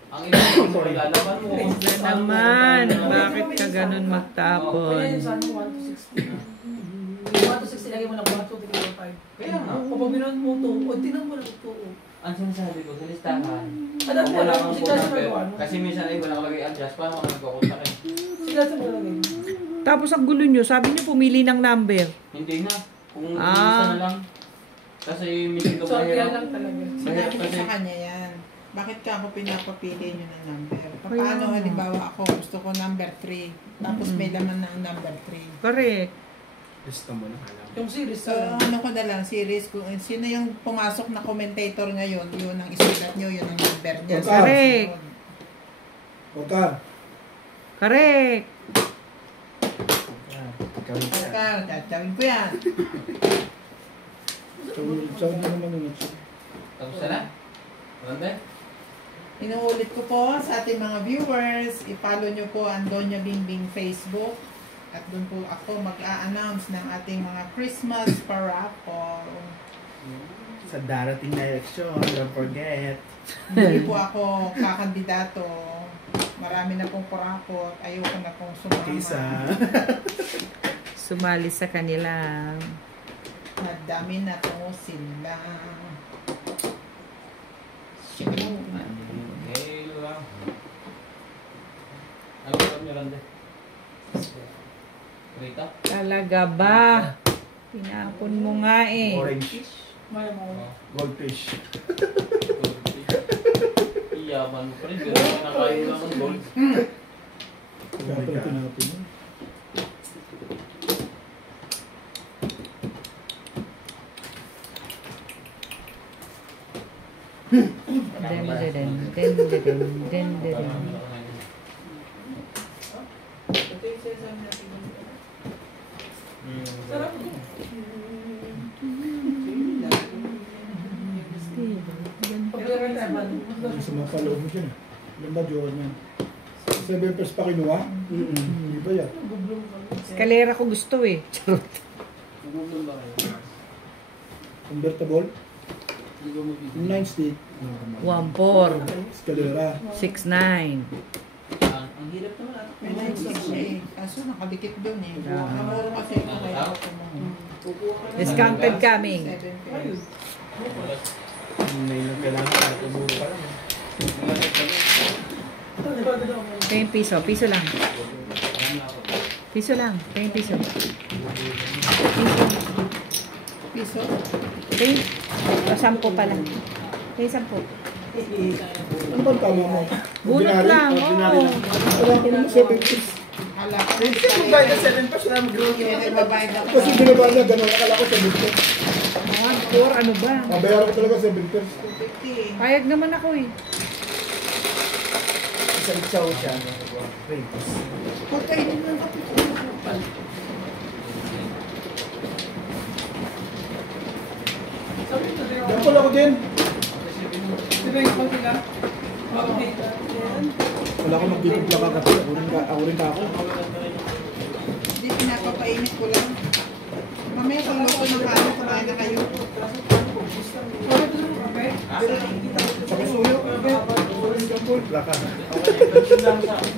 Ang ina mo, lalaban mo. Wala naman. Bakit ka ganun Kaya magtapon? yun sa ano, 1 to 60. 1 to 60, lagay mo lang 1 to 5. Kaya nga. Kapag binuan mo 2, o tinan mo lang 2. Ang sinasabi ko sa listahan, Alam kung mo, wala alam kang mo, phone sila number, sa kasi minsan ay wala nakalagay address, paano ka nagkakontak eh? Sila sa mga lagay. Tapos ang gulo nyo, sabi nyo pumili ng number. Hindi na. Kung isa na lang. Kasi meeting ko So, yan mahirap. lang talaga. Sinabi ko Kasi- sa kanya yan. Bakit ka ako pinapapili nyo ng number? Kaya Paano nga. halimbawa ako, gusto ko number 3. Tapos may laman ng number 3. Correct. Gusto mo na alam. Yung series So, ano ko na lang, series, kung sino yung pumasok na commentator ngayon, yun ang isulat nyo, yun ang number niya. Correct. Huwag ka. Correct. Gawin ka. Pagka, tatawin ko yan. Saan mo naman yun? Tapos na? Rande? Inuulit ko po sa ating mga viewers, i-follow nyo po ang Doña Bingbing Facebook. At doon po ako mag-a-announce ng ating mga Christmas paraffle. Sa darating na election, don't forget. Hindi po ako kakandidato. Marami na pong paraffle. Ayoko na pong Kaysa. sumama. Sumali sa kanila. Madami na po sila. Okay lang. Ano ba kami, Rande? Rita? Talaga ba? Pinapon mo nga eh. Orange. Maya mo. Goldfish. Iyaman mo pa rin. Pero nakakain lang ng gold. Kaya pala tinapin mo. Den. Ito yung sesame natin. Sarap mo. Pag-iran tayo ba? Sa mga paloob mo dyan. Ilan ba, Johan yan? 7 pesos pa kinuha? Hindi ba yan? Eskalera ko gusto eh. Charot. Google ba kayo? Convertible? Hindi ko mabibigyan. Yung 9 stick? 1-4. Escalera. 6-9. Ang hirap naman ah. May 96 siya eh. Kaso nakadikit doon eh. Namuro kasi ito kaya ako kumuha. Discounted coming. 7 pesos. May nang kailangan ka. Tumuro pa lang. 10 piso. Piso lang. Piso lang. 10 piso. Piso? 10. O 10 pala. 10 10. Ano ba ang tama mo? Bunot lang. ordinary Oo. lang. Wala ko naman 7 pesos. Hala ko. Hindi mo ba yung 7 pesos na mag-grow Kaya nagbabayad ako. Kasi binaba niya, gano'n. Akala ko 7 pesos. 1-4. Ano ba? Mabayaran ko talaga 7 pesos. 250. Payag naman ako eh. Isang chow siya. Wait. Pagkainin ng kape ko. Sabi ko rin Yan pala ko din. Di ba yung pag sila? Okay. Wala ko magtitipla ka kasi. Ako rin ka ako. Hindi, pinapapainit ko lang. Mamaya pag luto ng kanin, kumain na kayo. Okay? Saka suyo. Wala ka. Yun lang sa akin.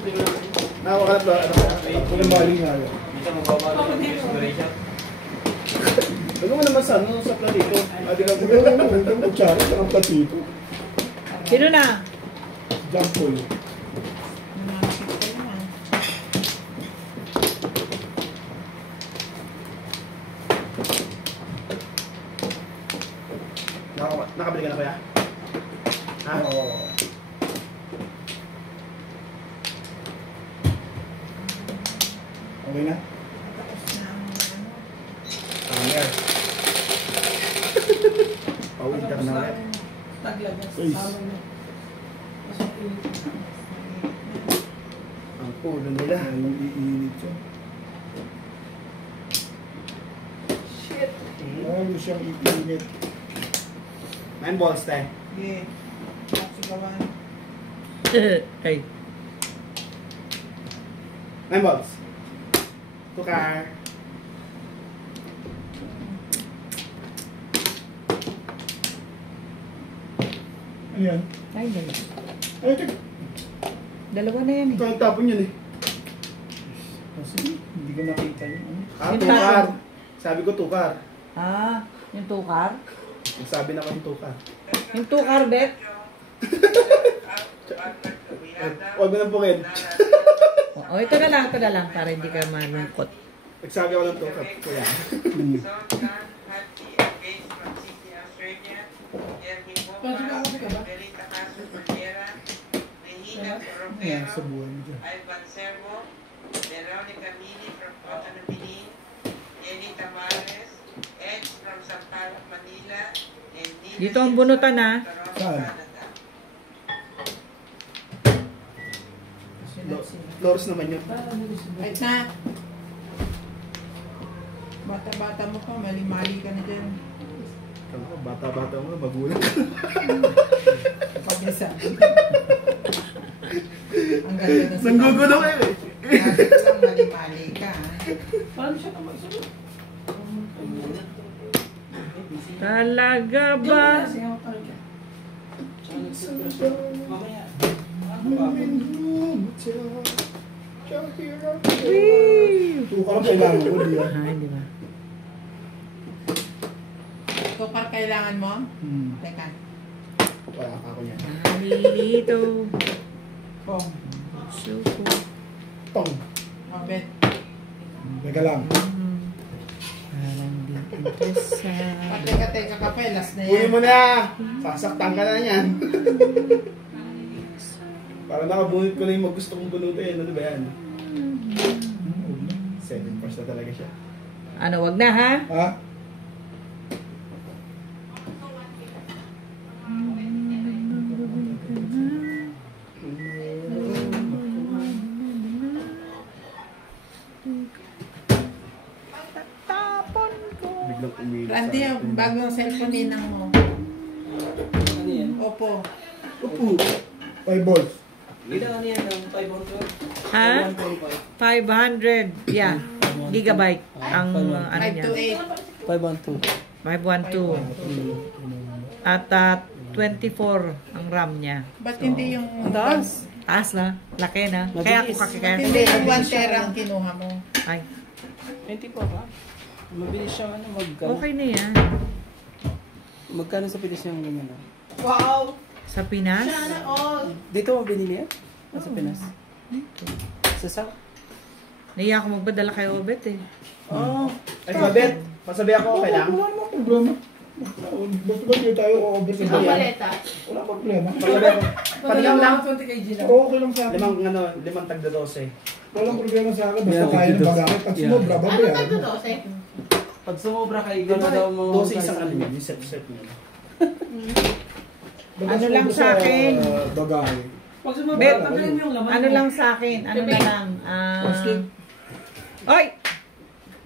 Nakakalap ba? Ano ka? Walang bali nga yun. Minsan magbabalik ng inspiration. Ano mo naman sa ano sa planito? Adi ka Hindi ko naman. Hindi ko kutsara. Saka platito. Sino na? Jump pool. Nanakit ko naman. Nakabili ka na kuya? Ha? Oo. Okay na? Tapos na ang ano. Anger. Pauwitar na ulit. Taglagas. Please. Tama na. Mas mainit. Ang pulo nila. Ay, yung iinit siya. Shit. Lalo siyang iinit. 9 balls tayo. Sige. Sigawan. Ay. 9 balls. Tukar. Ano yan? Ay, dalawa. Ay, ito. Dalawa na yan eh. Ito ang tapon yun eh. Kasi hindi ko nakita yun. Ano? Ah, Yung tukar. tapon. Sabi ko tukar. Ah, yung tukar? Sabi na ko yung tukar. Yung tukar, bet? Huwag mo nang pungin. O, ito na lang, para hindi ka malungkot. Nagsabi ako ng tokat ko yan. Yan, sa buhay mo dyan. Ivan Servo, Veronica Mini from Cotonou, Benin, Jenny Tamares, Edge from Sampaloc, Manila, and Nina Dito ang bunutan, ha? Toronto, Saan? Canada. Flores naman yun. Wait na. Bata-bata mo pa, mali-mali ka na dyan. Bata-bata mo, magulang. Kapag nasabi. Ang ganda na Nanggugulo kayo eh. Sabi ko lang mali-mali ka. Ha? Paano siya naman isa? Talaga ba? Mamaya. Wee! Tukar ang kailangan ko, di yan. Ay, di ba? Tukar kailangan mo? Hmm. Teka. Wala ako niyan. Dito. Pong. Suko. Tong. Mabet. Teka lang. Parang di interesa. Teka, kape. Last na Uwi yan. mo na! Sasaktan ka na yan. Para nakabunot ko na yung gusto kong bunutin. Ano ba yan? 7 parts na talaga siya. Ano, wag na, ha? Ha? Tapon ko. Biglang umilit Randy, yung bagong cellphone ninang mo. Ano yan? Opo. Upo! 5 balls. Ilang ano yan? 512? Ha? 125. 500. Yeah. Gigabyte. Ang ano niya. 528. 512. 512. At 24 ang RAM niya. Ba't hindi yung... Taas na. Laki na. Kaya ako Ba't kakikaya. hindi yung 1 tera ang kinuha mo? Ay, 24 ba? Mabilis siyang ano, okay na yan. magkano sa Pinas yung ganyan na? Wow! Sa Pinas? Sana all! Dito mo binili yan? Sa Pinas? Sa South? Naiya ako magpadala kay Obet eh. Oh, Ay, Mabet! Pasabi ako, okay lang. Wala namang problema. Basta ba hindi tayo o-over sa Ang bayan? paleta. Wala problema. Pasabi ako. Panilang lang. 20 kg lang. Okay lang sa akin. Limang tagda 12. Walang problema sa akin. Basta Yeah, kaya ng okay. bagay. Pag Yeah. sumobra, Ano babayaran tagdo mo. 12? pag sumobra ka, ikaw na daw mo. 12 isang ano yun, yung set niya. Basta Ano lang sumobra sa akin? Bagay. Pag sumabot, Bet, tanggalin mo yung laman. Ano lang sa akin? Ano na lang? Oy!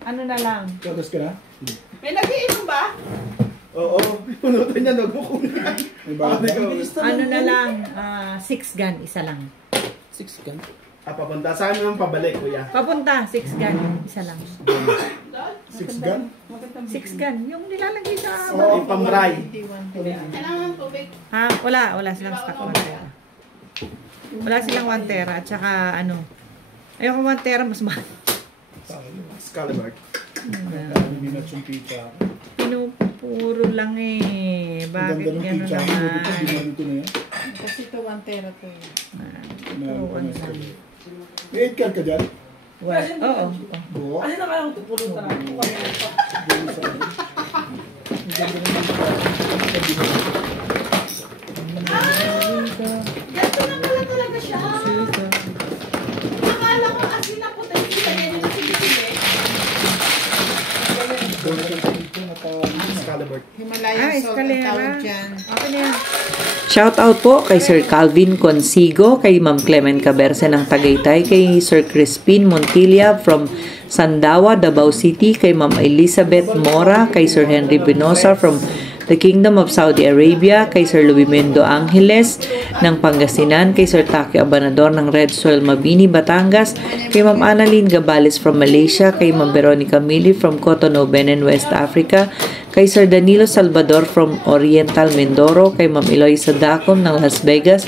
Ano na lang? Kagas ka na? May nagiinom ba? Oo, punutan niya, nagmukunan. May bagay ka? Ano na lang? 6 gun, isa lang. 6 gun. Papunta. Saan naman pabalik, kuya? Papunta, 6 gun, isa lang. 6 gun? 6 gun, yung nilalagay sa... Yung pamray. Kailangan ng tubig. Ha? Wala silang stock 1 tera. Wala silang 1 tera, at saka ano, ayoko 1 tera, mas mahal. Excalibur. Hindi na tsumpita. Pinupuro lang eh. Ang Bakit ganda ng gano'n pizza. Ano dito? naman? Ginamit ko na yan. Kasi ito 1 tera to eh. Meron pa ano na lang. May 8 car ka dyan? Oo. Oo. Kasi na kayang tupulong ka lang. Ganun sa akin. Ang ganda ng pizza. Ganito na pala talaga siya. Akala ko asin na puti. Ganyan yung sinisili. Excalibur. Himalayan salt ang eskalera. tawag dyan. Okay na yan. Shout out po kay Sir Calvin Consigo, kay Ma'am Clement Caberce ng Tagaytay, kay Sir Crispin Montilla from Sandawa, Davao City, kay Ma'am Elizabeth Mora, kay Sir Henry Binosa from the Kingdom of Saudi Arabia, kay Sir Lumimendo Angeles ng Pangasinan, kay Sir Taki Abanador ng Red Soil Mabini, Batangas, kay Ma'am Annalyn Gabales from Malaysia, kay Ma'am Veronica Mili from Cotonou, Benin, West Africa, kay Sir Danilo Salvador from Oriental Mindoro, kay Ma'am Eloisa Dacom ng Las Vegas,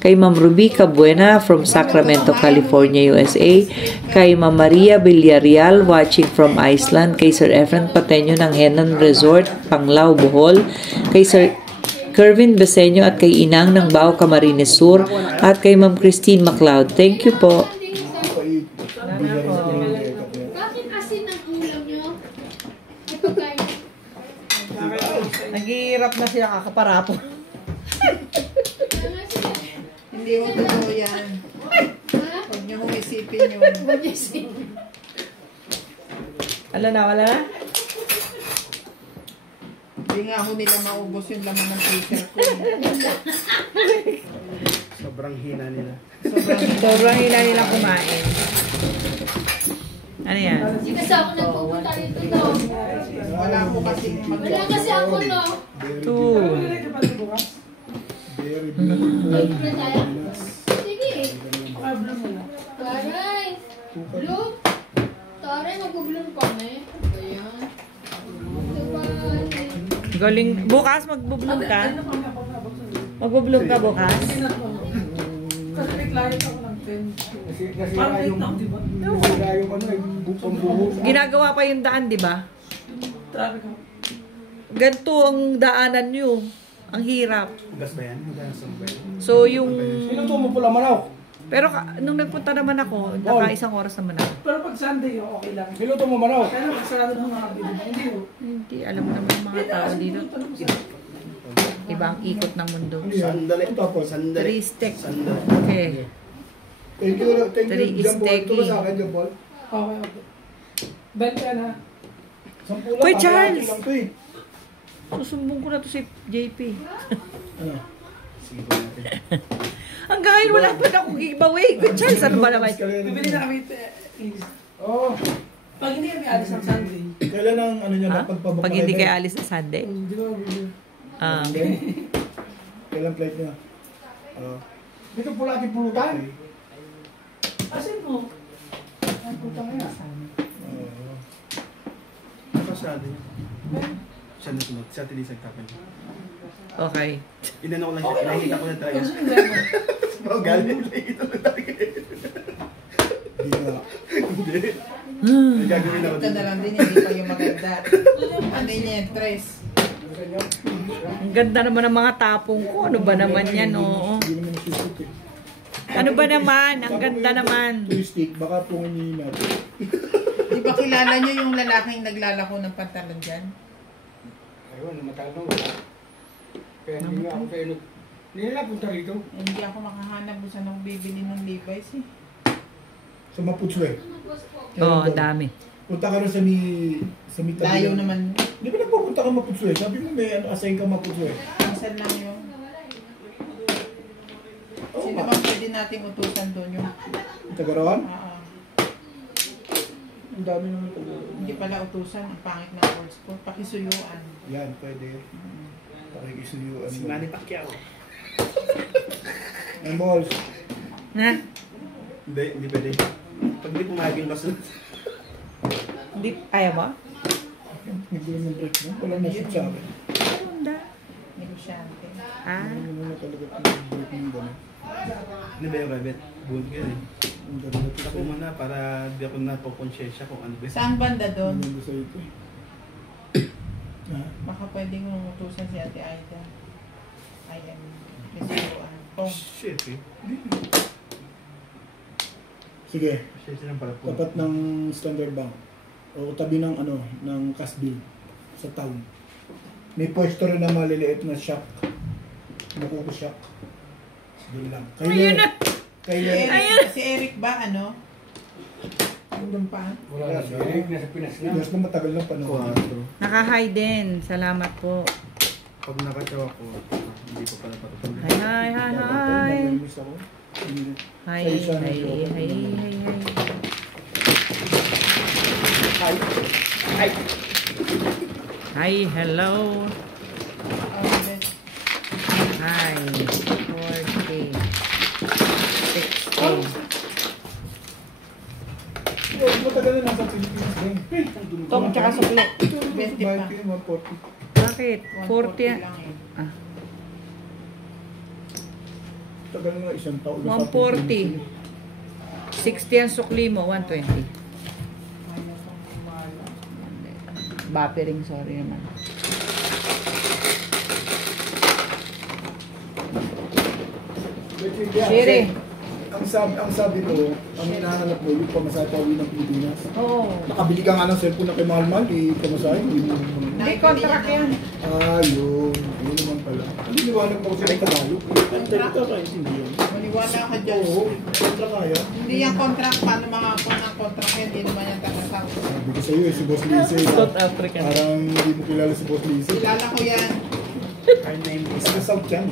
kay Ma'am Ruby Cabuena from Sacramento, California, USA, kay Ma'am Maria Villarreal watching from Iceland, kay Sir Efren Pateño ng Henan Resort, Panglao, Bohol, kay Sir Kervin Beseño at kay Inang ng Bao Camarines Sur, at kay Ma'am Christine MacLeod. Thank you po. Bakit asin ang hirap na sila kakaparapo. Hindi mo totoo yan. Huwag niyo kong isipin yun. Wala na? Hindi nga ako nila maubos yung laman ng freezer ko. Sobrang hina nila. Sobrang hila nila kumain. Ano yan? Hindi kasi ako nagpupunta rito daw. Wala ko kasi Wala kasi ako, no? Two. Very Ay, na tayo. Sige. Pablo mo na. Taray. Blue. Taray, mag-blue kami. Ayan. Galing. Bukas magbublog ka? Ano pa nga pag-abot sa iyo? Magbublog ka bukas? Kasi may client ako ng 10. Parang Nasira 8 yung, lang, di ba? nasira yung ano, yung pambuhos. Ginagawa pa yung daan, di ba? Traffic ako. Ganito ang daanan nyo. Ang hirap. Ugas ba yan? Ugas ba yan? So, yung... Sinuto mo pula manok. Pero nung nagpunta naman ako, naka-isang oras naman ako. Pero pag Sunday, okay lang. Sinuto mo manok. Kaya pag sarado ng mga bili mo, hindi oh. Hindi, alam mo naman yung mga tao dito. Iba ang ikot ng mundo. Sandali. Tapos. Sandali. 3 stick. Sandali. Okay. Thank Three you, John Paul. Ito ba sticky. sa akin, John Paul? Okay, okay. Ben ka na. 10 lang. Uy, kalahati Charles! lang to eh. Susumbong ko na to si JP. Ano? Sige po natin. Ang gawin, wala pa na akong giveaway. Good Charles, ano ba naman? Bibili na kami is. Oo. Pag hindi kami alis ng Sunday. Kailan ang ano niya Ha? na pagpabok Pag hindi kayo alis sa Sunday. Di ba, bibili? Kailan flight niya? Dito po lagi pulutan. Asin mo? Ang putang nga. Nakasado niya. Siya na sunod. Siya tinisag kapal niya. Okay. Inano ko lang siya. Nakita ko na tayo. Kasi yung driver. Oh, galing. Nakita ko na tayo. Hindi na. Hindi. May gagawin ako ito na dito. lang din, hindi pa yung maganda. Ano niya, tres. Ang ganda naman ng mga tapong ko. Ano ba naman yan, oo. Hindi naman nasusot eh. Ano ba naman? Ang ganda naman. Twistic, baka pong hindi natin. Di ba kilala niyo yung lalaking naglalako ng pantalon dyan? Ayun, matagal na wala. Kaya hindi nga ako kayo hindi na punta rito. Eh, hindi ako makahanap kung saan ako bibili ng Levi's eh. Sa Maputswe. Oo, ang dami. Punta ka rin sa mi tabi Layo ng- naman. Di ba nagpupunta ka Maputswe? Sabi mo may assign ka Maputswe. Minsan lang yun. Sino bang pwede nating utusan doon yung... Tagarawan? Oo. Ang dami naman taga. Hindi pala utusan. Ang pangit na words ko. Pakisuyuan. Yan, pwede. Pakikisuyuan. Si Manny Pacquiao. Ang balls. Ha? Hindi pwede. Pag di pumayag yung kasunod. Hindi, ayaw mo? Nagulo ng break mo. Walang nasip sa akin. Ganda. Negosyante. Ah. Ano naman talaga yung break mo gano'n. Ano ba yung rabbit? Buod ka rin. Ang ganda Kita ko muna para di ako napokonsyensya kung ano ba. Saan banda doon? Ang ganda sa ito eh. Ha? Baka pwedeng utusan si Ate Aida. I am kisuyuan. Kung Shit eh. Sige, Shit lang pala po. tapat ng Standard Bank. O tabi ng ano, ng Casbil sa town. May pwesto rin na maliliit na shack. Makuko shack. Doon lang. Ayun na. si Kaya Eric, si Eric ba ano? Nandun pa? Wala na si Eric, nasa Pinas na. Pinas na matagal ng panahon. 4. Naka-hi din. Salamat po. Pag nakatawa ko, hindi ko pala patutulog. Hi, hi, hi, hi. Namiss ako. Hindi. Hi, hi, hi, hi, hi. Hi, hello. Hi. 40. 60. Matagal na nasa Pilipinas din. Tom, tsaka sukli. 20 pa. 140. Bakit? 40 yan. lang eh. Ah, Tagal na isang taon. na sa 140. Pilipinas. 60 ang sukli mo, 120. Buffering, sorry naman. Siri. ang sabi ko, ang hinahanap mo, yung pamasahe pa uwi ng Pilipinas. Oo. Nakabili ka nga ng cellphone na kay Mahal-Mahal, pamasahe, hindi mo naman. May contract yan. Yun. Yun naman pala. Hindi liwanag mo kasi ng Tagalog. Ito ka, hindi yan. Maniwala ka dyan. Oo, kontra kaya. Hindi yung contract, paano makakuha ng contract yan, hindi naman yung tagatang. Sabi ko sa'yo, si Boss Lise. South African. Parang hindi mo kilala si Boss Lise. Kilala ko yan. Our name is... Sa South yan.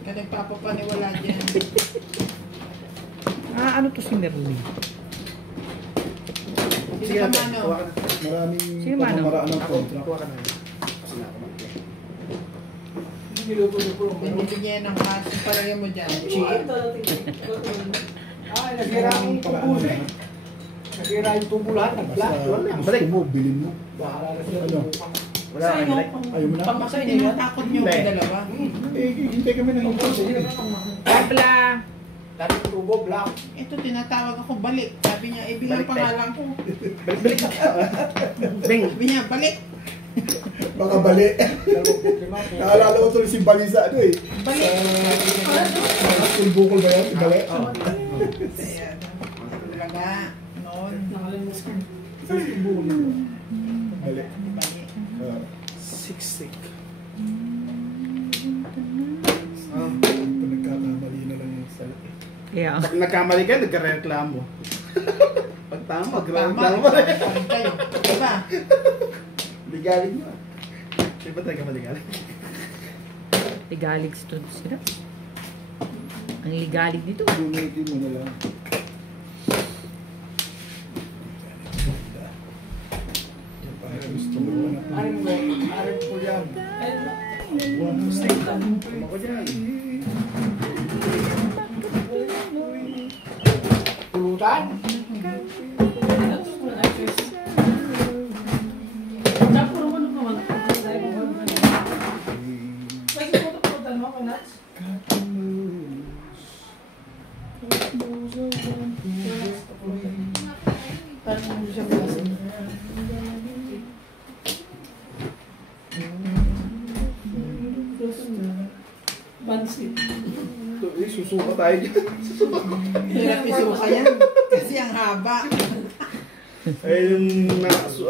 Ka nagpapapaniwala dyan. Ano to si Merlin? Sino ka mano? Maraming Sino man, pamamaraan ng Ako, kontra. kuha ka na. Kasi na ako mag-play. Binibigyan ng cash. Palagay mo dyan. Nagira ang tubo eh. Nagira yung tubo lahat. Nag-black. Basta gusto mo, bilhin mo. Bahala na sila. Ano? Wala kang direct. Ayaw mo na? Bakit tinatakot niyo Hindi. ang dalawa? Hintay kami ng hintay. Habla. Dati yung tubo, black. Ito, tinatawag ako balik. Sabi niya, ibilang Balik, pangalan ko. Balik-balik ka. Bing. Sabi niya, balik. Baka bali. Naalala ko tuloy si Bali sa ano eh. Balik. Sa school bukol ba yan? Si Bali? Ayan. Talaga. Noon. Sa school bukol. Bali. Balik. Siksik. Nagkakamali na lang yung salita. Yeah. Pag nagkamali ka, nagka-reklamo. Pag tama, Tama. nagka-reklamo. Kayo. Diba? Ligalig mo. Di ba talaga maligalig? Ligalig sila. Ang ligalig dito. Dumitin mo na lang. Gusto mo na. Arin po yan. Ako dyan. Pulutan. Pansit. Susuka tayo dyan. Hirap isuka yan. Kasi ang haba. Ayun,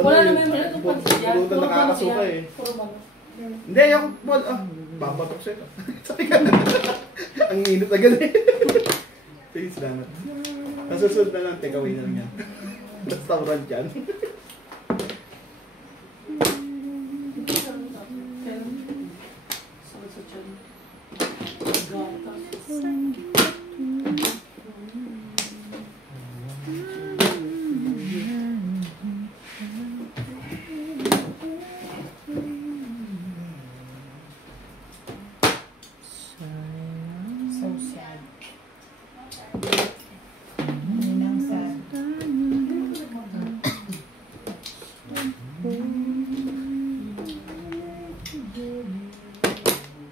Wala naman yung mga pansit yan. Pulutan nakakasuka eh. Puro manok. Hindi, ako, babatok sa'yo. Sabi ka na. Ang init agad eh. Sige, salamat. Nasusunod na lang, take away na lang yan. Restaurant yan. So sad. Yun ang sad.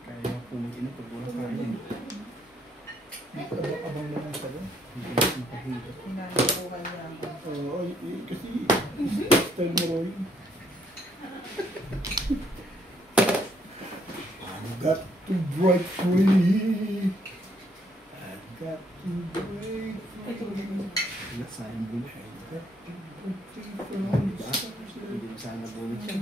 Kaya pumunti na pag wala kain. Abang naman sa doon. Pinabuhay niya. Oo, kasi style mo Roy. I've got to break free. I've got to break free. Wala, sayang buhay. Hindi mo sana bulit siya.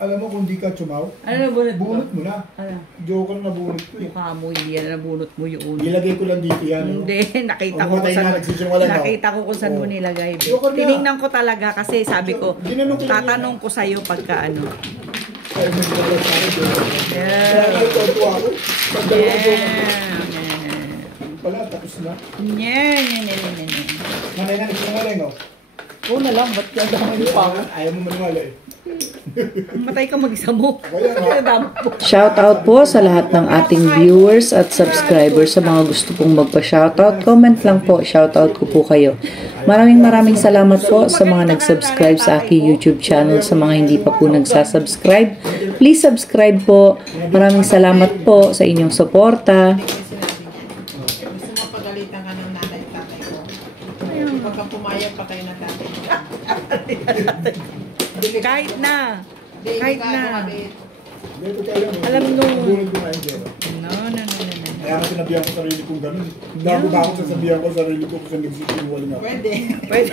Alam mo kung di ka tsumaw, Ano na bunot mo? bunot mo na. Ano? Joker na bunot ko eh. Mukha mo, hindi yan na bunot mo yun. Ilagay ko lang dito yan. no? Hindi, nakita ko Huwag mo kung tayo saan, na, nagsisinungaling ako. nakita ko kung saan mo Oo. nilagay. Be. Joker na. Tinignan ko talaga kasi sabi ko, Ginanong ko lang yan. tatanong ko sa'yo pagka ano. Kaya mo nilagay sa akin, Joker. Yeah. Kaya nagtuwa ako. Pag dalawa Joker pala, tapos na. Yeah. Nanay na nagsinungaling, no? Oo na lang, ba't ka dami pa? Ayaw mo maniwala eh. Matay ka mag-isa mo. Kaya nga. Shoutout po sa lahat ng ating viewers at subscribers. Sa mga gusto pong magpa-shoutout, comment lang po. Shoutout ko po kayo. Maraming salamat po sa mga nag-subscribe sa aking YouTube channel. Sa mga hindi pa po nagsasubscribe, please subscribe po. Maraming salamat po sa inyong suporta. Gusto mo pagalitan ka ng nanay at tatay ko. Pagka pumayag pa kayo ng tatay ko. Kahit na. Kahit na. Dito tayo. Alam nung- Nabunod ko na yung gero. No. Kaya ako sinabihan ko sarili kong ganun. Nakakot sasabihan ko sarili ko kasi nagsisinungaling ako. Pwede. Pwede.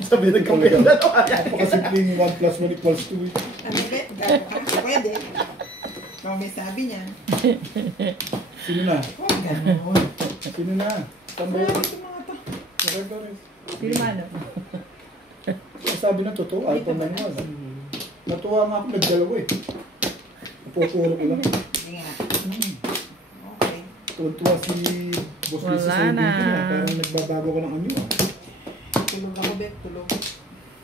Sabi ng kamay ng dalawa. Napakasimpleng 1 plus 1 equals 2. Ano ba? Gago ka? Pwede. Kung may sabi niya. Sino na? Oh, gano'n. Sino na? Tambay. Grabe itong mga to. Pilmano. Sabi na totoo, alpha manual. Natuwa nga ako, nagdalawa eh. Napupuro ko lang. Sige nga. Okay. Tuwa si Boss Lisa Wala sa na. video. Parang nagbabago ka ng anyo. Tulog ako, Bet. Tulog.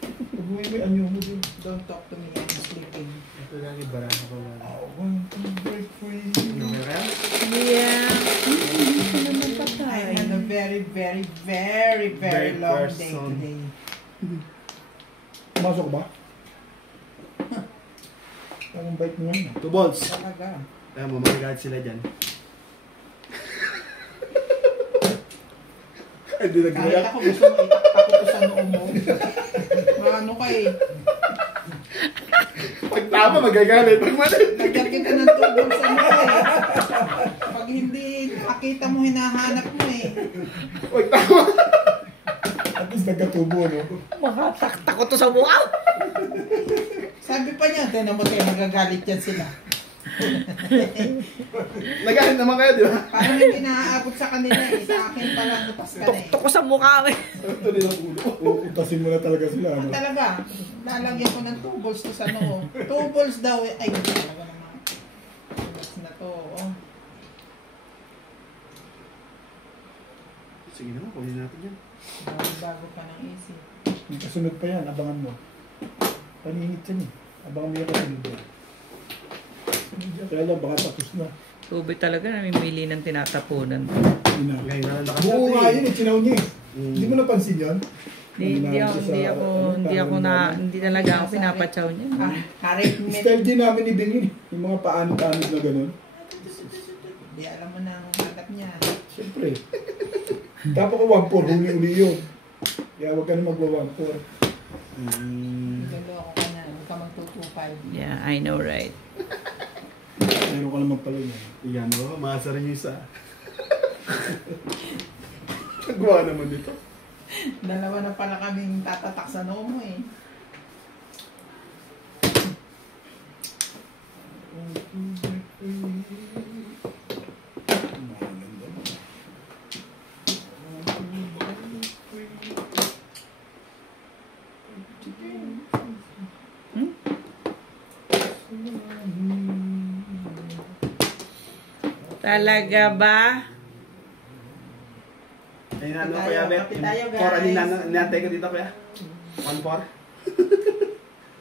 Pag may anyo mo din. Don't talk to me. I'm sleeping. Ito lagi barang ako lang. I want to break free. Yeah. I had a very, very, very, very Very long person. day today. Pumasok ka ba? Parang bite mo yan. 2 balls. Talaga. Kaya mo, magagalit sila dyan. Hindi Kahit nag-react. ako gusto mo itaktak ko sa noo mo. Ano ka eh. Pag tama, magagalit. Pag mali. Lagyan kita ng tubol sa noo eh. Pag hindi nakita mo, hinahanap mo eh. Pag tama. At least nagkatubo, no? Makataktak ko to sa mukha. Sabi pa niya, tinan mo tayo, magagalit yan sila. Nagalit naman kayo, di ba? Parang hindi naaabot sa kanila eh. Sa akin palang butas ka na eh. Tuktok ko sa mukha. Tuloy ng ulo. Uutasin mo na talaga sila, Ang no? talaga, lalagyan ko ng 2 balls to sa noo. 2 balls daw eh. Ay, hindi talaga naman. 2 balls na to, oh. Sige naman, kunin natin yan. Bago pa ng isip. Yung kasunod pa yan, abangan mo. Paningit yan eh. Abangan mo yung kasunod yan. Kaya lang, baka tapos na. Tubig talaga namimili ng tinatapunan. Ngayon na lakas Buo nga yun eh, sinaw niya eh. Mm. Hindi mo napansin yan? Hindi talaga ako pinapatsaw niya. Harit Style din namin ni Bing yun eh. Yung mga paanod-anod na gano'n. Hindi alam mo na ang hanap niya. Siyempre. Dapat ko 1-4, huli-uli yun. Kaya huwag ka na magwa-1-4. Niloloko ka na. Huwag ka mag-225. Yeah, I know, right? Meron ka naman pala yan. Iyan mo, maasa rin yung isa. Nagawa naman dito. Dalawa na pala kaming tatatak sa noo mo eh. Talaga ba? Ay, ano Tayo, kaya, Bet? kapit tayo, guys. Or, ninantay ko dito, kaya? 1-4?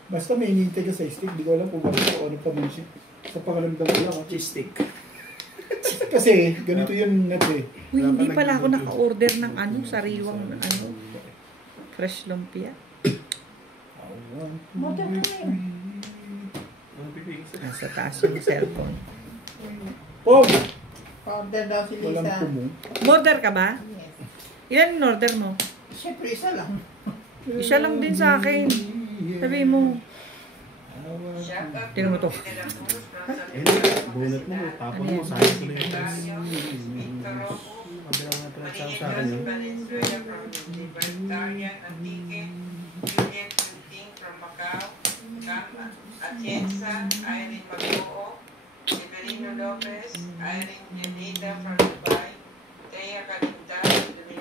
Basta may inintay ka sa stick, di ko alam kung bakit o ano pa mo siya. Sa pangalamdam ko lang. Cheese stick. Kasi, ganito yun net eh. Uy, hindi pala ako naka-order ng sariwang fresh lumpia. Motor ka na yun. Ano pipigil sila? Nasa taas yung cellphone. Pog! Pa-order daw si Walang Lisa. tumong. Order ka ba? Yes. Ilan in order mo? Siyempre, isa lang. Isa lang din sa akin. Sabi mo. Tingnan mo to. Eh, bunot mo, tapon mo, sayang ko lang yung price. Mabilang na price sa akin yun. Valenzuela from Libertarian Antique, Juliet Quinting from Macau, Cam Atienza, Irene Magoo, Severino Lopez, Irene Yelida from Dubai, Thea Calindan,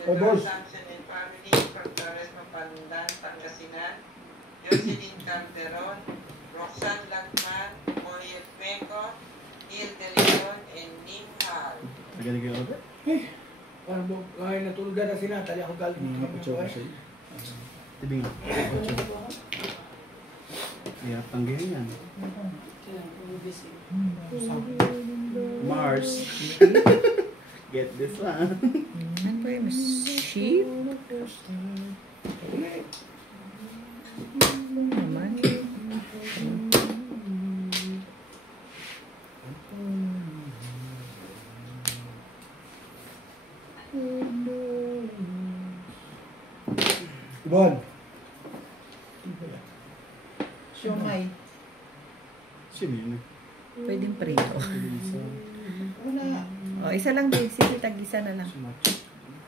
Dominador Samson and family from Torres Mapandan, Pangasinan, Jocelyn Calderon, Roxanne Lagman, Moriel Meco, Neil De Leon, and Nim Hal. Magaling kayo, Robert? Parang ngayon natulog na si Natalie, ako galing Mga dito. patsyo ko sa'yo. Tibing. Hirap tanggihan yan. Kaya bumibisi. Mars. Get this one. Ano ba yung sheep? Ano naman? Ibon. Siomay. Sino yun? Pwedeng prito. Wala. O, isa lang din. Sige, tag-isa na lang.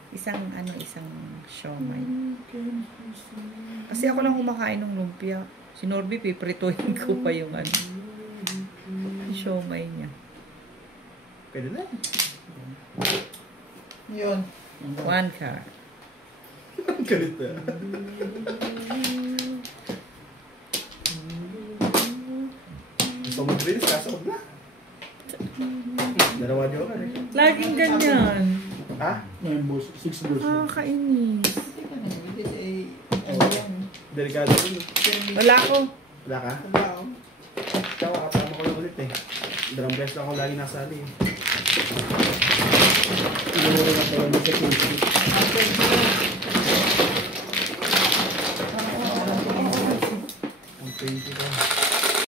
Isang siomay. Kasi ako lang kumakain ng lumpia. Si Norby, piprituhin ko pa yung yung siomay niya. Pwede na. Yun. 1 card. Ang galit na. Gusto mo mag-release, kaso huwag na. Dalawa joker eh. Laging ganyan. Ha? 9 balls, 6 balls. Kainis. Hindi ka na. Ano yan? Delikado yun. Wala ko. Wala ka? Wala oh. Ikaw, kasama ko lang ulit eh. Dalawang beses lang ako lagi nasali eh. Ilan na pala mo sa puso. Ang 20.